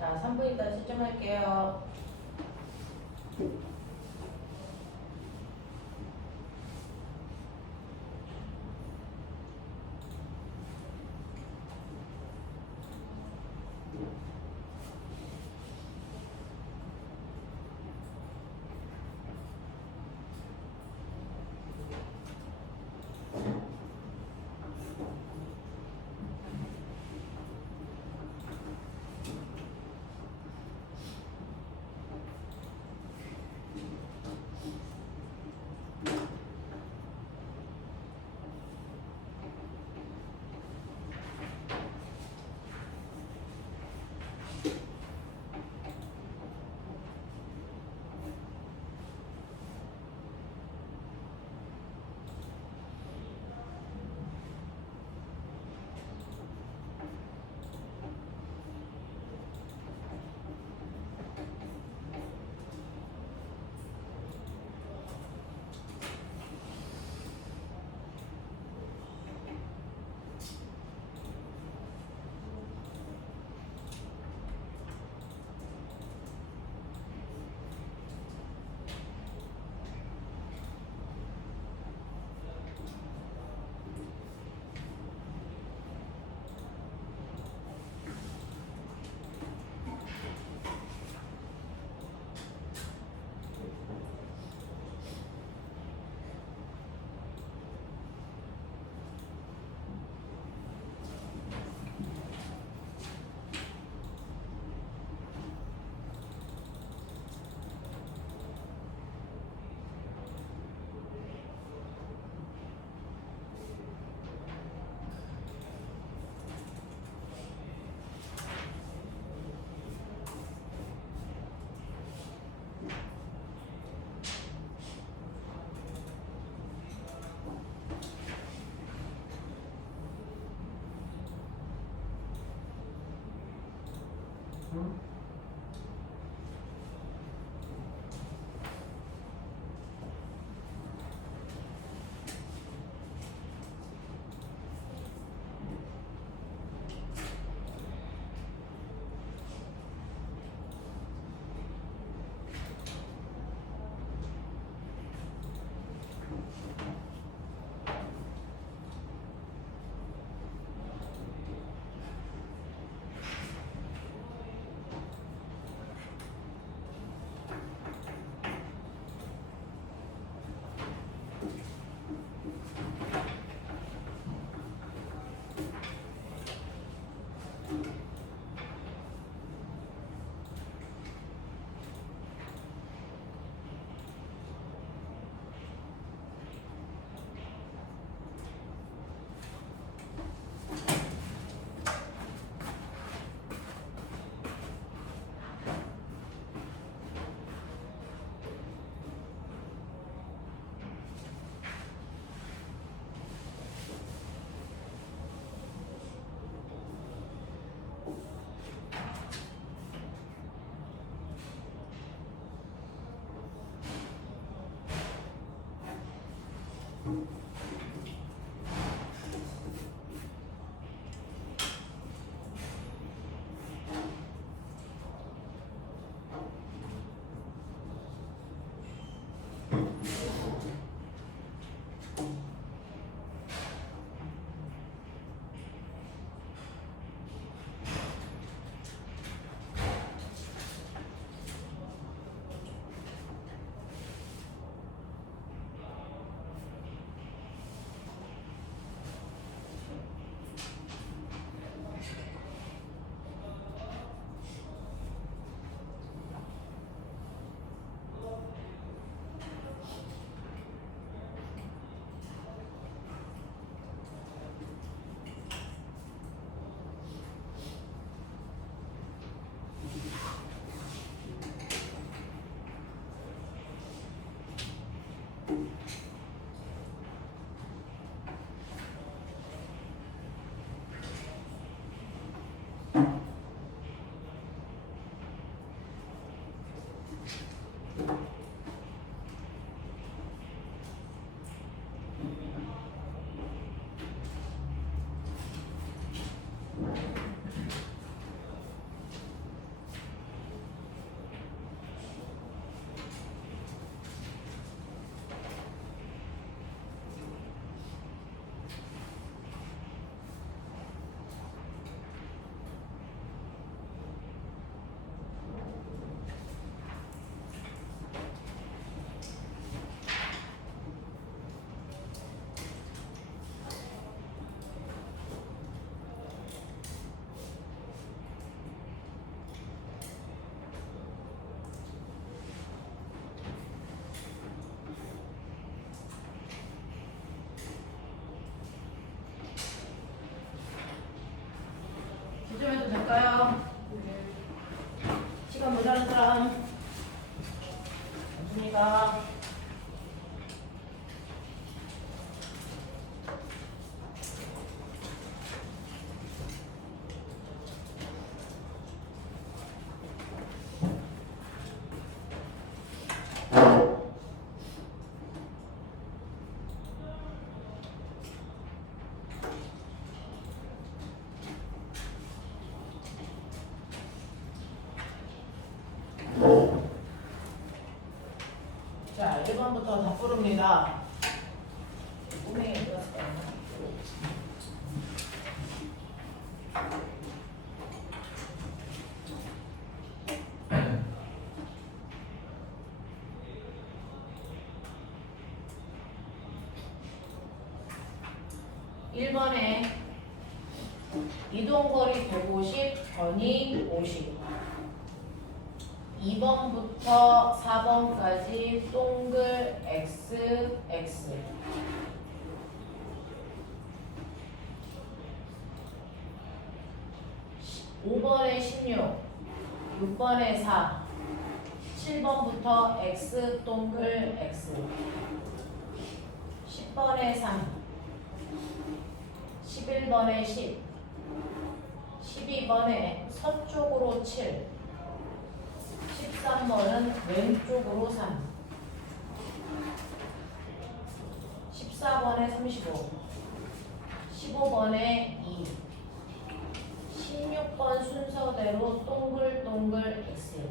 자, 3분 있다 채점할게요. 부릅니다. 꼬맹이 들었을까요? 일번에 이동거리 150, 변이 50. 2번부터 4번까지 동글 x, x. 5번에 16, 6번에 4, 7번부터 x 동글 x. 10번에 3, 11번에 10, 12번에 서쪽으로 7, 13번은 왼쪽으로 3, 14번에 35, 15번에 2, 16번 순서대로 동글동글 X,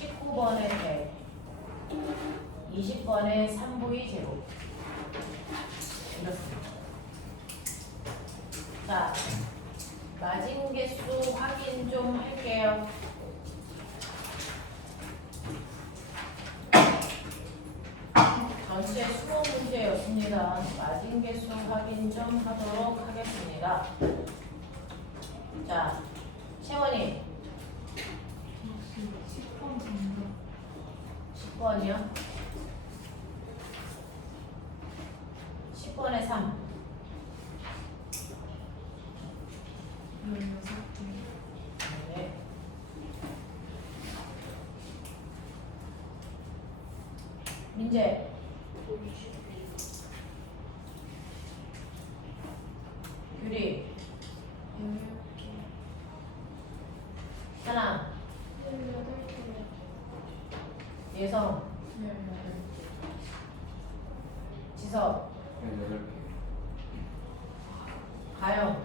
19번에 100, 20번에 3V 제곱. 이렇습니다. 자, 마진 개수 확인 좀 할게요. 전체 수업 문제였습니다. 마진 개수 확인 좀 하도록 하겠습니다. 자, 채원이 10번 정답. 10번이요? 10번에 3, 16개. 네. 민재 50개. 규리 16개. 하나 18개. 예성 18개. 지석 18개. 가영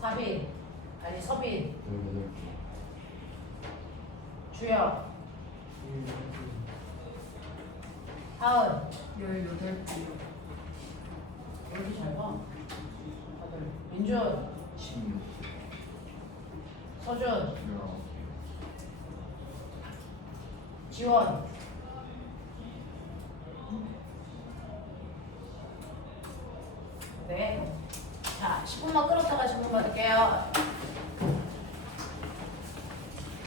사빈 아니 서빈 18개. 주혁 하은 18개요. 왜 이렇게 잘 봐? 다들 민준 16개. 서준 19개. 지원 네. 자 10분만 끌었다가 질문 받을게요.